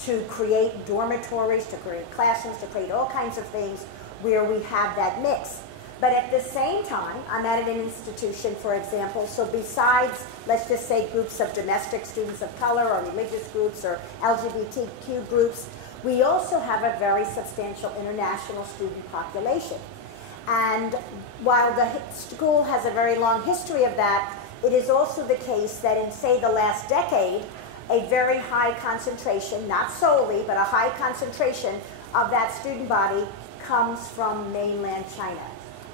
to create dormitories, to create classrooms, to create all kinds of things where we have that mix. But at the same time, I'm at an institution, for example, so besides, let's just say, groups of domestic students of color or religious groups or LGBTQ groups, we also have a very substantial international student population. And while the school has a very long history of that, it is also the case that in, say, the last decade, a very high concentration, not solely, but a high concentration of that student body comes from mainland China.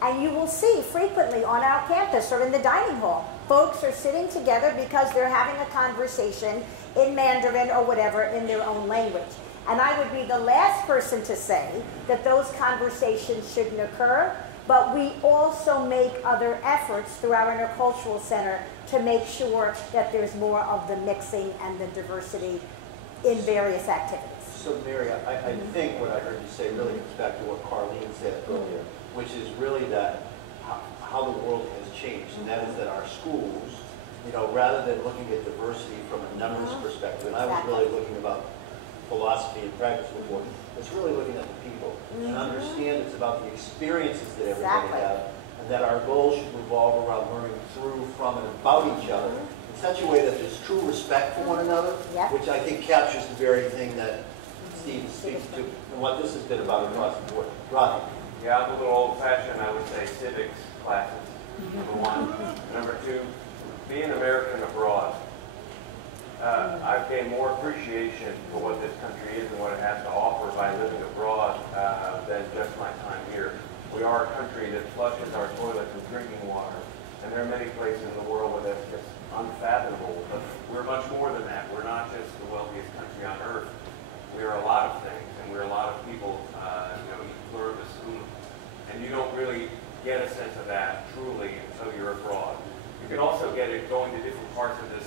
And you will see frequently on our campus or in the dining hall folks are sitting together because they're having a conversation in Mandarin or whatever in their own language. And I would be the last person to say that those conversations shouldn't occur, but we also make other efforts through our intercultural center to make sure that there's more of the mixing and the diversity in various activities. So Mary, I think what I heard you say really gets back to what Carlene said earlier, which is really that how the world has changed, and that is that our schools, you know, rather than looking at diversity from a numbers perspective, and I was really looking about philosophy and practice before, it's really looking at the people and understand it's about the experiences that everybody has, and that our goals should revolve around learning through, from, and about each other in such a way that there's true respect for one another, which I think captures the very thing that Steve speaks to and what this has been about across the board. Rodney. Yeah, I'm a little old-fashioned. I would say civics classes, number one. Number two, being American abroad. I've gained more appreciation for what this country is and what it has to offer by living abroad than just my time here. We are a country that flushes our toilets with drinking water, and there are many places in the world where that's just unfathomable. But we're much more than that. We're not just the wealthiest country on earth. We are a lot of things, and we're a lot of people, pluribus unum. And you don't really get a sense of that truly until you're abroad. You can also get it going to different parts of this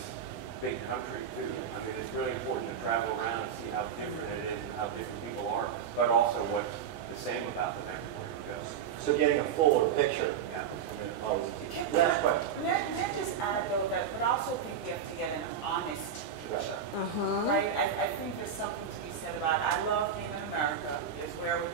big country too. I mean, it's really important to travel around and see how different it is and how different people are, but also what's the same about them everywhere you go. So getting a fuller picture. Yeah. Last question. Let me just add though that, but I also think we have to get an honest picture. Right? I think there's something to be said about it. I love being in America. It's where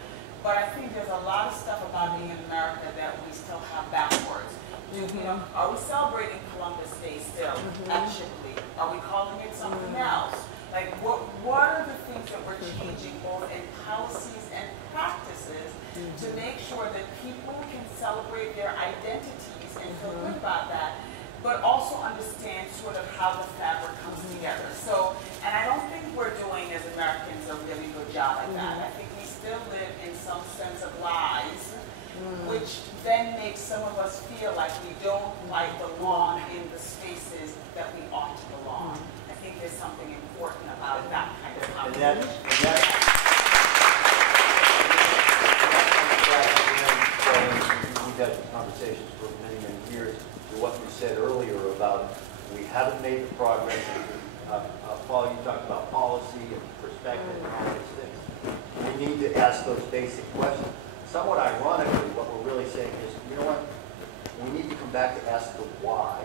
but I think there's a lot of stuff about being in America that we still have backwards. You know, are we celebrating Columbus Day still at Shipley? Are we calling it something else? Like, what are the things that we're changing both in policies and practices to make sure that people can celebrate their identities and feel good about that, but also understand sort of how the fabric comes together. So, and I don't think we're doing as Americans a really good job at that. I think we still live in some sense of lies, which then makes some of us feel like we don't quite belong in the spaces that we ought to belong. I think there's something important about that kind of conversation. We've had conversations for many, many years to what you said earlier about we haven't made the progress. Paul, you talked about policy and perspective and all these things. We need to ask those basic questions. Somewhat ironically, what we're really saying is, you know what? We need to come back to ask the why,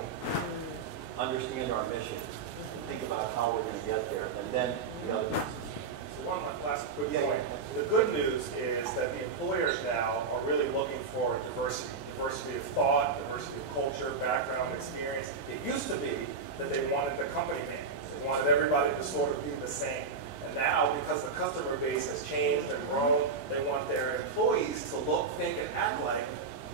understand our mission, and think about how we're going to get there, and then the other pieces. So one last quick point. The good news is that the employers now are really looking for diversity of thought, diversity of culture, background, experience. It used to be that they wanted the company name. They wanted everybody to sort of be the same. Now, because the customer base has changed and grown, they want their employees to look, think, and act like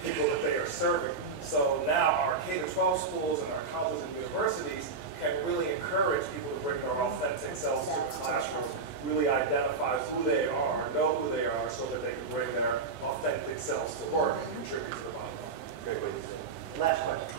people that they are serving. So now our K-12 schools and our colleges and universities can really encourage people to bring their authentic selves to the classroom, really identify who they are, know who they are, so that they can bring their authentic selves to work and contribute to the bottom line. Great way to say it. Last question.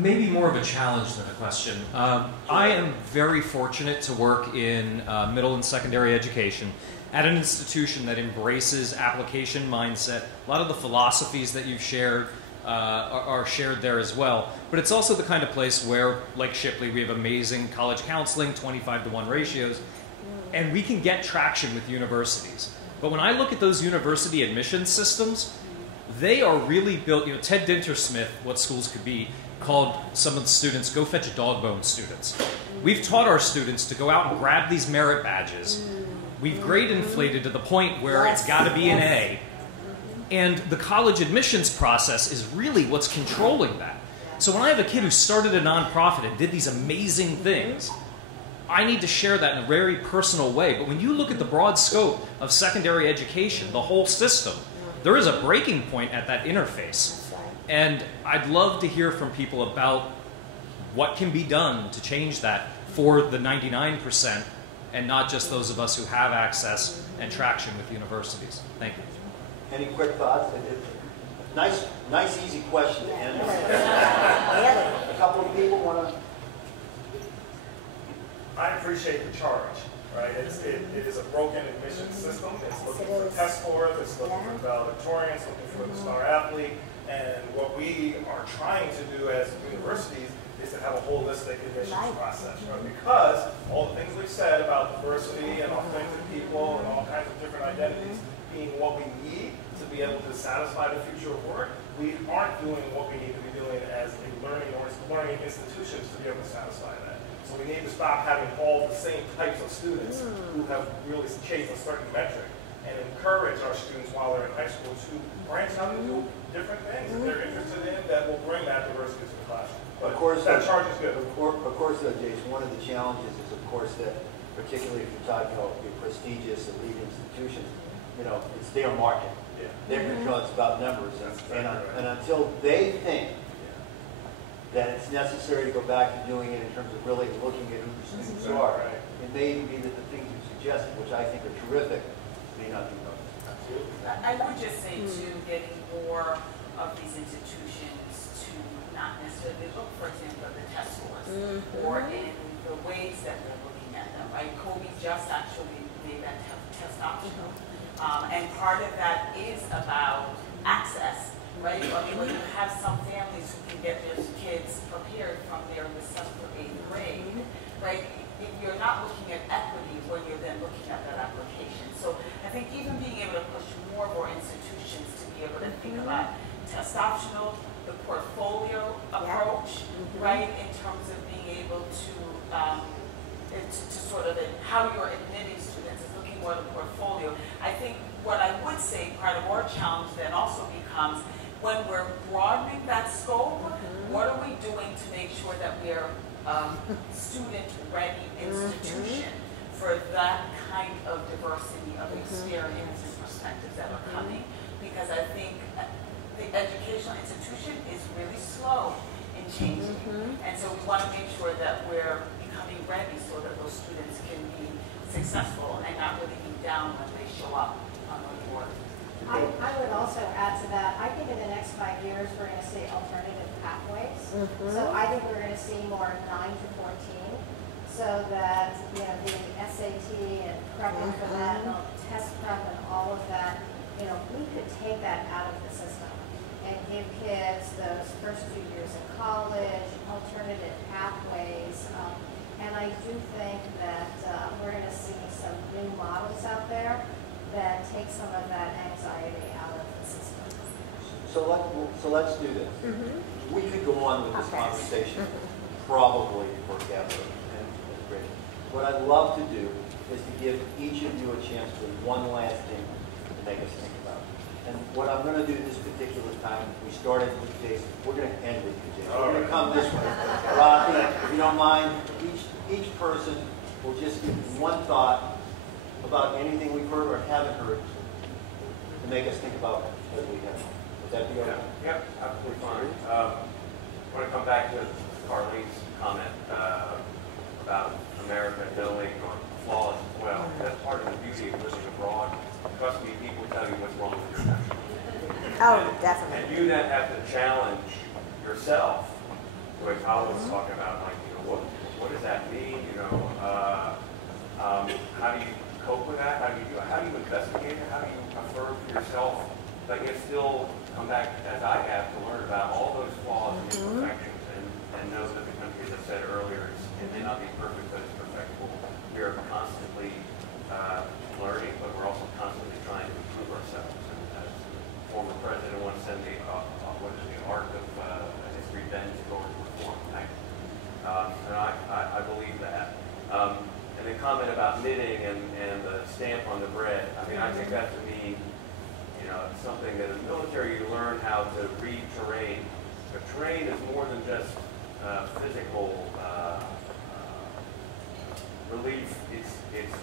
Maybe more of a challenge than a question. I am very fortunate to work in middle and secondary education at an institution that embraces application mindset. A lot of the philosophies that you've shared are shared there as well. But it's also the kind of place where, like Shipley, we have amazing college counseling, 25-to-1 ratios, and we can get traction with universities. But when I look at those university admissions systems, they are really built, you know, Ted Dintersmith, what schools could be, called some of the students, go fetch a dog bone students. We've taught our students to go out and grab these merit badges. We've grade inflated to the point where it's got to be an A. And the college admissions process is really what's controlling that. So when I have a kid who started a nonprofit and did these amazing things, I need to share that in a very personal way. But when you look at the broad scope of secondary education, the whole system, there is a breaking point at that interface. And I'd love to hear from people about what can be done to change that for the 99% and not just those of us who have access and traction with universities. Thank you. Any quick thoughts? Nice, easy question to end. couple of people want to? I appreciate the charge, right? It is a broken admission system. It's looking for test scores, it's looking for valedictorian, it's looking for the star athlete. And what we are trying to do as universities is to have a holistic admissions process, right? Because all the things we've said about diversity and authentic people and all kinds of different identities being what we need to be able to satisfy the future of work, we aren't doing what we need to be doing as a learning institutions to be able to satisfy that. So we need to stop having all the same types of students who have really chased a certain metric and encourage our students while they're in high school to branch out and do different things that they're interested in that will bring that diversity to the classroom. But of course, that charge is good. Of course, though, Jason, one of the challenges is, of course, that particularly if you're talking about your prestigious elite institutions, it's their market. They're it's about numbers, and until they think that it's necessary to go back to doing it in terms of really looking at who the students are, it may even be that the things you suggested, which I think are terrific, may not be noticed. I would just say, too, getting more of these institutions to not necessarily look, for example, at the test scores or in the ways that they're looking at them, right? Kobe just actually made that test optional. And part of that is about access, right? I mean, when you have some families who can get their kids prepared from their 7th or 8th grade, right? You're not looking at equity when you're then looking at that application. So I think even being able to push more institutions to be able to think about test optional, the portfolio approach, right? In terms of being able to sort of how you're admitting students is looking more at the portfolio. I think what I would say part of our challenge then also becomes when we're broadening that scope, what are we doing to make sure that we're student-ready institution for that kind of diversity of experience and perspectives that are coming? Because I think the educational institution is really slow in changing. And so we want to make sure that we're becoming ready so that those students can be successful and not really be down when they show up on the board. I would also add to that, I think in the next 5 years, we're going to see alternative pathways. So I think we're going to see more 9 to 14, so that the SAT and prepping for that, and test prep and all of that, we could take that out of the system and give kids those first 2 years in college, alternative pathways. And I do think that we're going to see some new models out there that take some of that anxiety out of the system. So let's do this. We could go on with this conversation probably forever, and it's great. What I'd love to do is to give each of you a chance with one last thing to make us think about. And what I'm going to do this particular time, we started with Jason. We're going to end with you, Jason. We're going to come this way. Rocky, if you don't mind, each person will just give one thought about anything we've heard or haven't heard to make us think about what we have. Would that be okay? Yep, absolutely fine. I want to come back to Carlene's comment about America knowing flaws as well. That's part of the beauty of living abroad. Trust me, people tell you what's wrong with your country. Oh, definitely. And you then have to challenge yourself, which I was talking about, like, what does that mean? How do you cope with that? How do you investigate it? How do you affirm to yourself that you still come back, as I have, to learn about all those flaws and imperfections and know that the country, as I said earlier, it may not be perfect, but it's perfectible. We are constantly learning, but we're also constantly trying to improve ourselves. And as the former president once said, what is the art of history bends towards reform? And I believe that. And the comment about knitting and the stamp on the bread, I mean, I think that to be, something that in the military you learn how to read terrain. But terrain is more than just physical relief. It's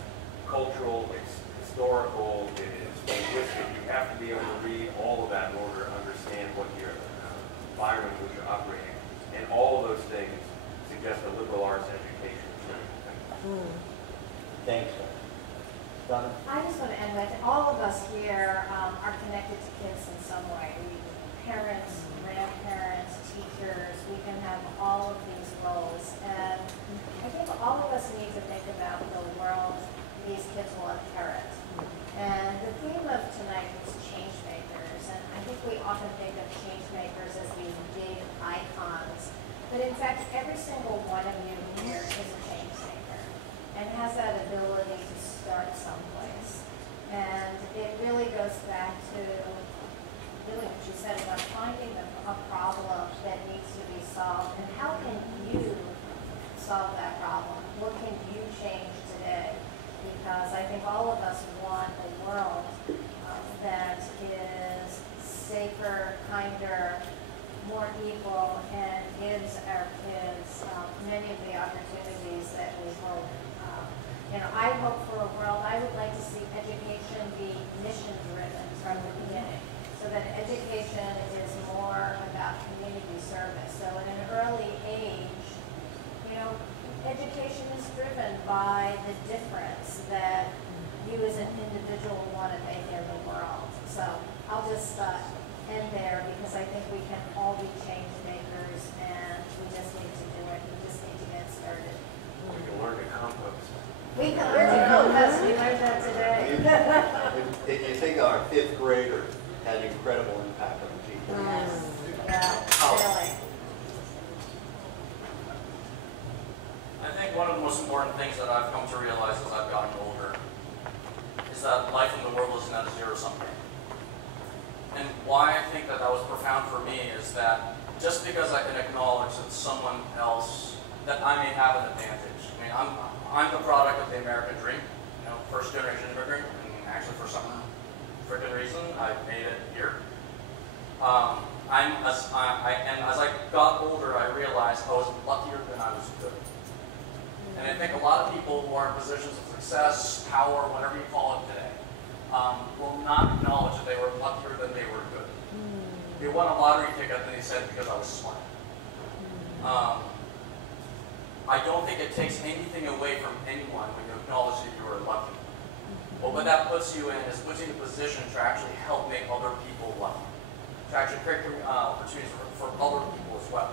cultural, it's historical, it is linguistic. You have to be able to read all of that in order to understand what your environment in which you're operating. And all of those things suggest a liberal arts education is really important. Thanks. Donna? I just want to end with, all of us here are connected to kids in some way. Parents, grandparents, teachers, we can have all of But in fact, every single one of you here is a change maker and has that ability to start someplace. And it really goes back to really what you said about finding a problem that needs to be solved, and how can you solve that problem? What can you change today? Because I think all of us want a world that is safer, kinder, more equal, and gives our kids many of the opportunities that we hope. I hope for a world, I would like to see education be mission-driven from the beginning, so that education is more about community service. So at an early age, education is driven by the difference that you as an individual want to make in the world. So I'll just end there, because I think we can all be change makers, and we just need to do it. We just need to get started. We can learn to compost. We can learn to compost. We learned that today. If you think our 5th grader had incredible impact on people. Yes. Yeah, really. I think one of the most important things that I've come to realize as I've gotten older is that life in the world is not a zero-sum game. And why I think that was profound for me is that just because I can acknowledge that someone else, that I may have an advantage. I mean, I'm the product of the American dream, first generation immigrant, and actually for some freaking reason, I made it here. And as I got older, I realized I was luckier than I was good. And I think a lot of people who are in positions of success, power, whatever you call it today, will not acknowledge that they were luckier than they were good. They won a lottery ticket and they said because I was smart. I don't think it takes anything away from anyone when you acknowledge that you are lucky. But what that puts you in is puts you in a position to actually help make other people lucky, to actually create opportunities for other people as well.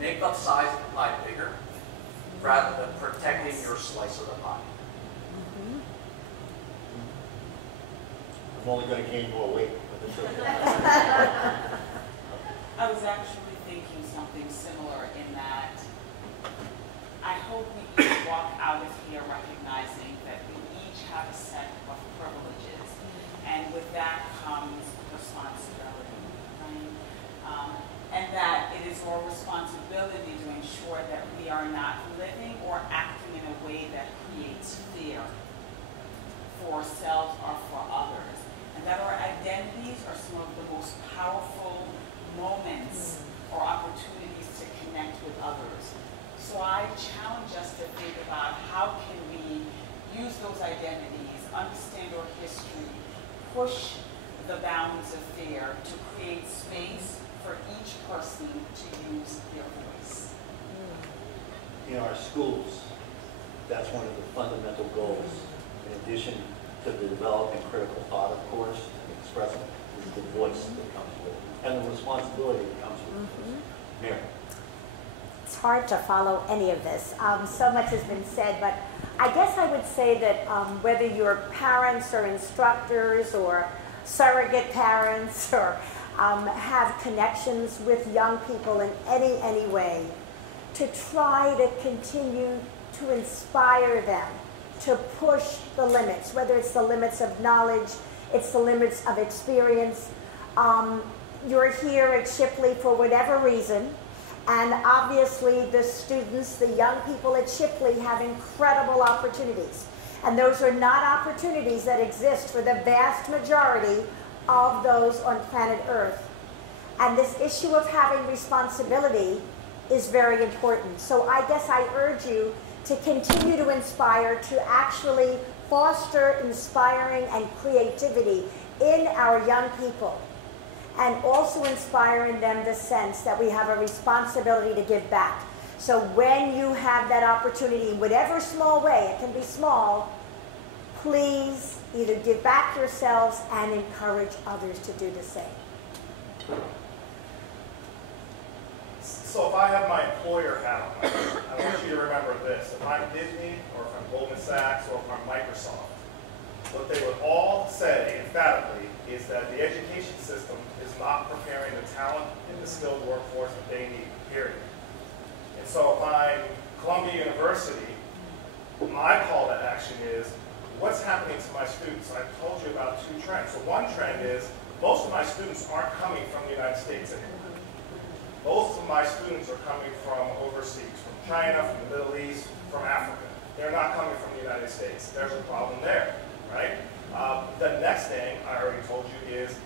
Make the size of the pie bigger rather than protecting your slice of the pie. I'm only going to gain more weight. I was actually thinking something similar in that I hope we each walk out of here recognizing that we each have a set of privileges, and with that comes responsibility, right? And that it is our responsibility to ensure that we are not living or acting in a way that creates fear for ourselves or for others. And that our identities are some of the most powerful moments or opportunities to connect with others. So I challenge us to think about how can we use those identities, understand our history, push the bounds of fear to create space for each person to use their voice. In our schools, that's one of the fundamental goals. In addition to the developing critical thought, of course, and expressing, is the voice that comes with it, and the responsibility that comes with it. Mary. It's hard to follow any of this. So much has been said, but I guess I would say that whether you're parents or instructors or surrogate parents or have connections with young people in any way, to try to continue to inspire them, to push the limits, whether it's the limits of knowledge, it's the limits of experience. You're here at Shipley for whatever reason, and obviously the students, the young people at Shipley have incredible opportunities. And those are not opportunities that exist for the vast majority of those on planet Earth. And this issue of having responsibility is very important. So I guess I urge you to continue to inspire, to actually foster inspiring and creativity in our young people, and also inspire in them the sense that we have a responsibility to give back. So when you have that opportunity, in whatever small way, it can be small, please either give back yourselves and encourage others to do the same. So if I have my employer hat on, I want you to remember this. If I'm Disney, or if I'm Goldman Sachs, or if I'm Microsoft, what they would all say emphatically is that the education system is not preparing the talent and the skilled workforce that they need, period. And so if I'm Columbia University, my call to action is, what's happening to my students? I've told you about two trends. So one trend is, most of my students aren't coming from the United States anymore. Most of my students are coming from overseas, from China, from the Middle East, from Africa. They're not coming from the United States. There's a problem there, right? The next thing I already told you is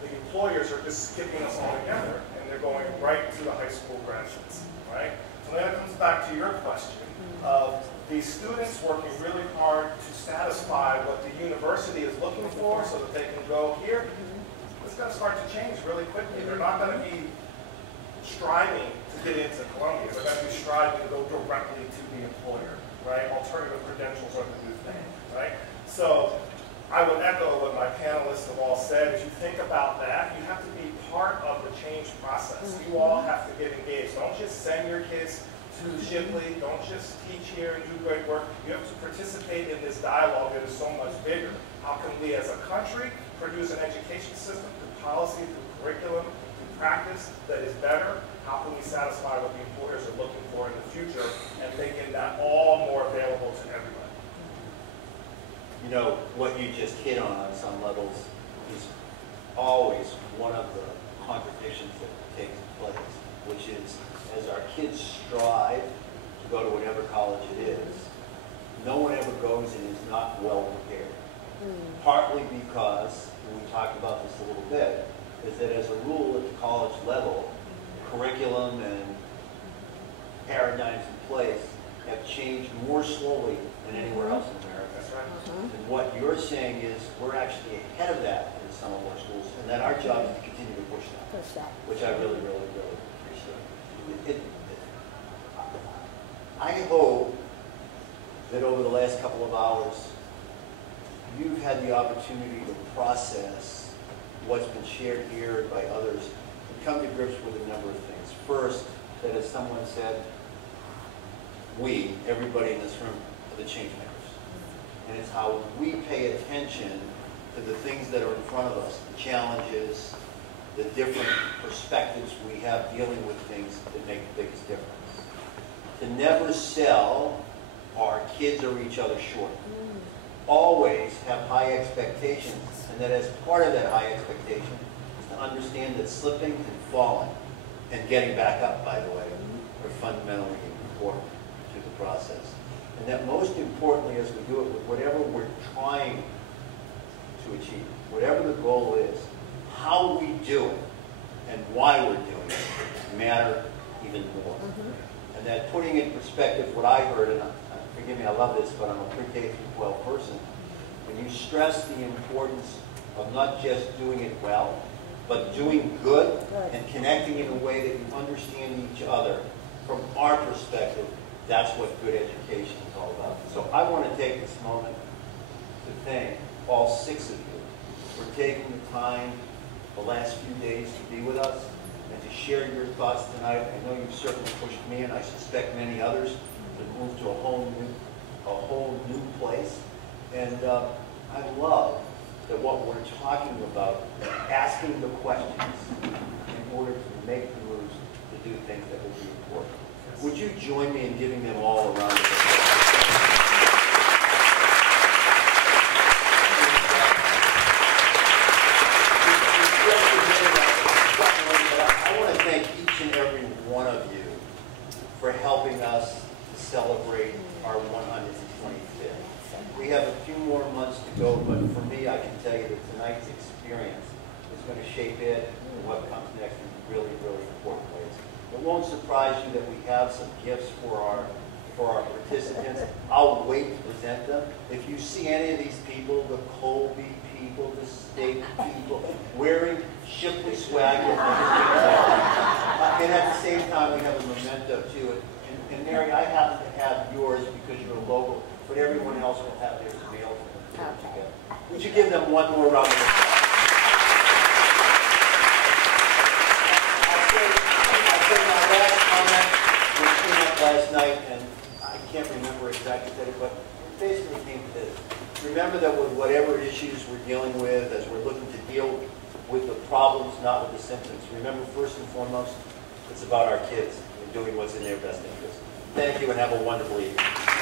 the employers are just skipping us all together, and they're going right to the high school graduates, right? So then it comes back to your question of these students working really hard to satisfy what the university is looking for so that they can go here. It's going to start to change really quickly. They're not going to be striving to get into Columbia. They're going to be striving to go directly to the employer, right? Alternative credentials are the new thing, right? So I would echo what my panelists have all said. If you think about that, you have to be part of the change process. You all have to get engaged. Don't just send your kids to Shipley. Don't just teach here and do great work. You have to participate in this dialogue that is so much bigger. How can we as a country produce an education system through policy, through curriculum, through practice that is better? How can we satisfy what the employers are looking for in the future and making that all more available to everybody? You know, what you just hit on some levels is always one of the contradictions that takes place, which is as our kids strive to go to whatever college it is, no one ever goes and is not well prepared. Partly because, and we talked about this a little bit, is that as a rule at the college level, curriculum and paradigms in place have changed more slowly than anywhere else in America. That's right. And what you're saying is we're actually ahead of that in some of our schools, and that our job is to continue to push that, which I really, really, really appreciate. I hope that over the last couple of hours, you've had the opportunity to process what's been shared here by others and come to grips with a number of things. First, that as someone said, we, everybody in this room, are the change makers. And it's how we pay attention to the things that are in front of us, the challenges, the different perspectives we have dealing with things that make the biggest difference. To never sell our kids or each other short. Always have high expectations, and that as part of that high expectation is to understand that slipping and falling and getting back up, by the way, are fundamentally important to the process. And that most importantly, as we do it with whatever we're trying to achieve, whatever the goal is, how we do it and why we're doing it matter even more. And that putting in perspective what I heard, and forgive me, I love this, but I'm a pre-K through 12 person, when you stress the importance of not just doing it well, but doing good and connecting in a way that you understand each other from our perspective, that's what good education is all about. So I want to take this moment to thank all 6 of you for taking the time the last few days to be with us and to share your thoughts tonight. I know you've certainly pushed me, and I suspect many others, to move to a whole new place. And I love that what we're talking about, asking the questions in order to make the moves to do things that will be important. Would you join me in giving them all a round of applause? I want to thank each and every one of you for helping us to celebrate our 125th. We have a few more months to go, but for me, I can tell you that tonight's experience is going to shape it and what comes next in really, really important ways. It won't surprise you that we have some gifts for our participants. I'll wait to present them. If you see any of these people, the Colby people, the State people, wearing Shipley swag, and at the same time, we have a memento too. And Mary, I happen to have yours because you're local, but everyone else will have theirs mailed to them. Okay. Would you give them one more round of applause? I'll say my last comment, which came up last night, and I can't remember exactly what it, but basically came to this. Remember that with whatever issues we're dealing with, as we're looking to deal with the problems, not with the symptoms, remember first and foremost, it's about our kids and doing what's in their best interest. Thank you and have a wonderful evening.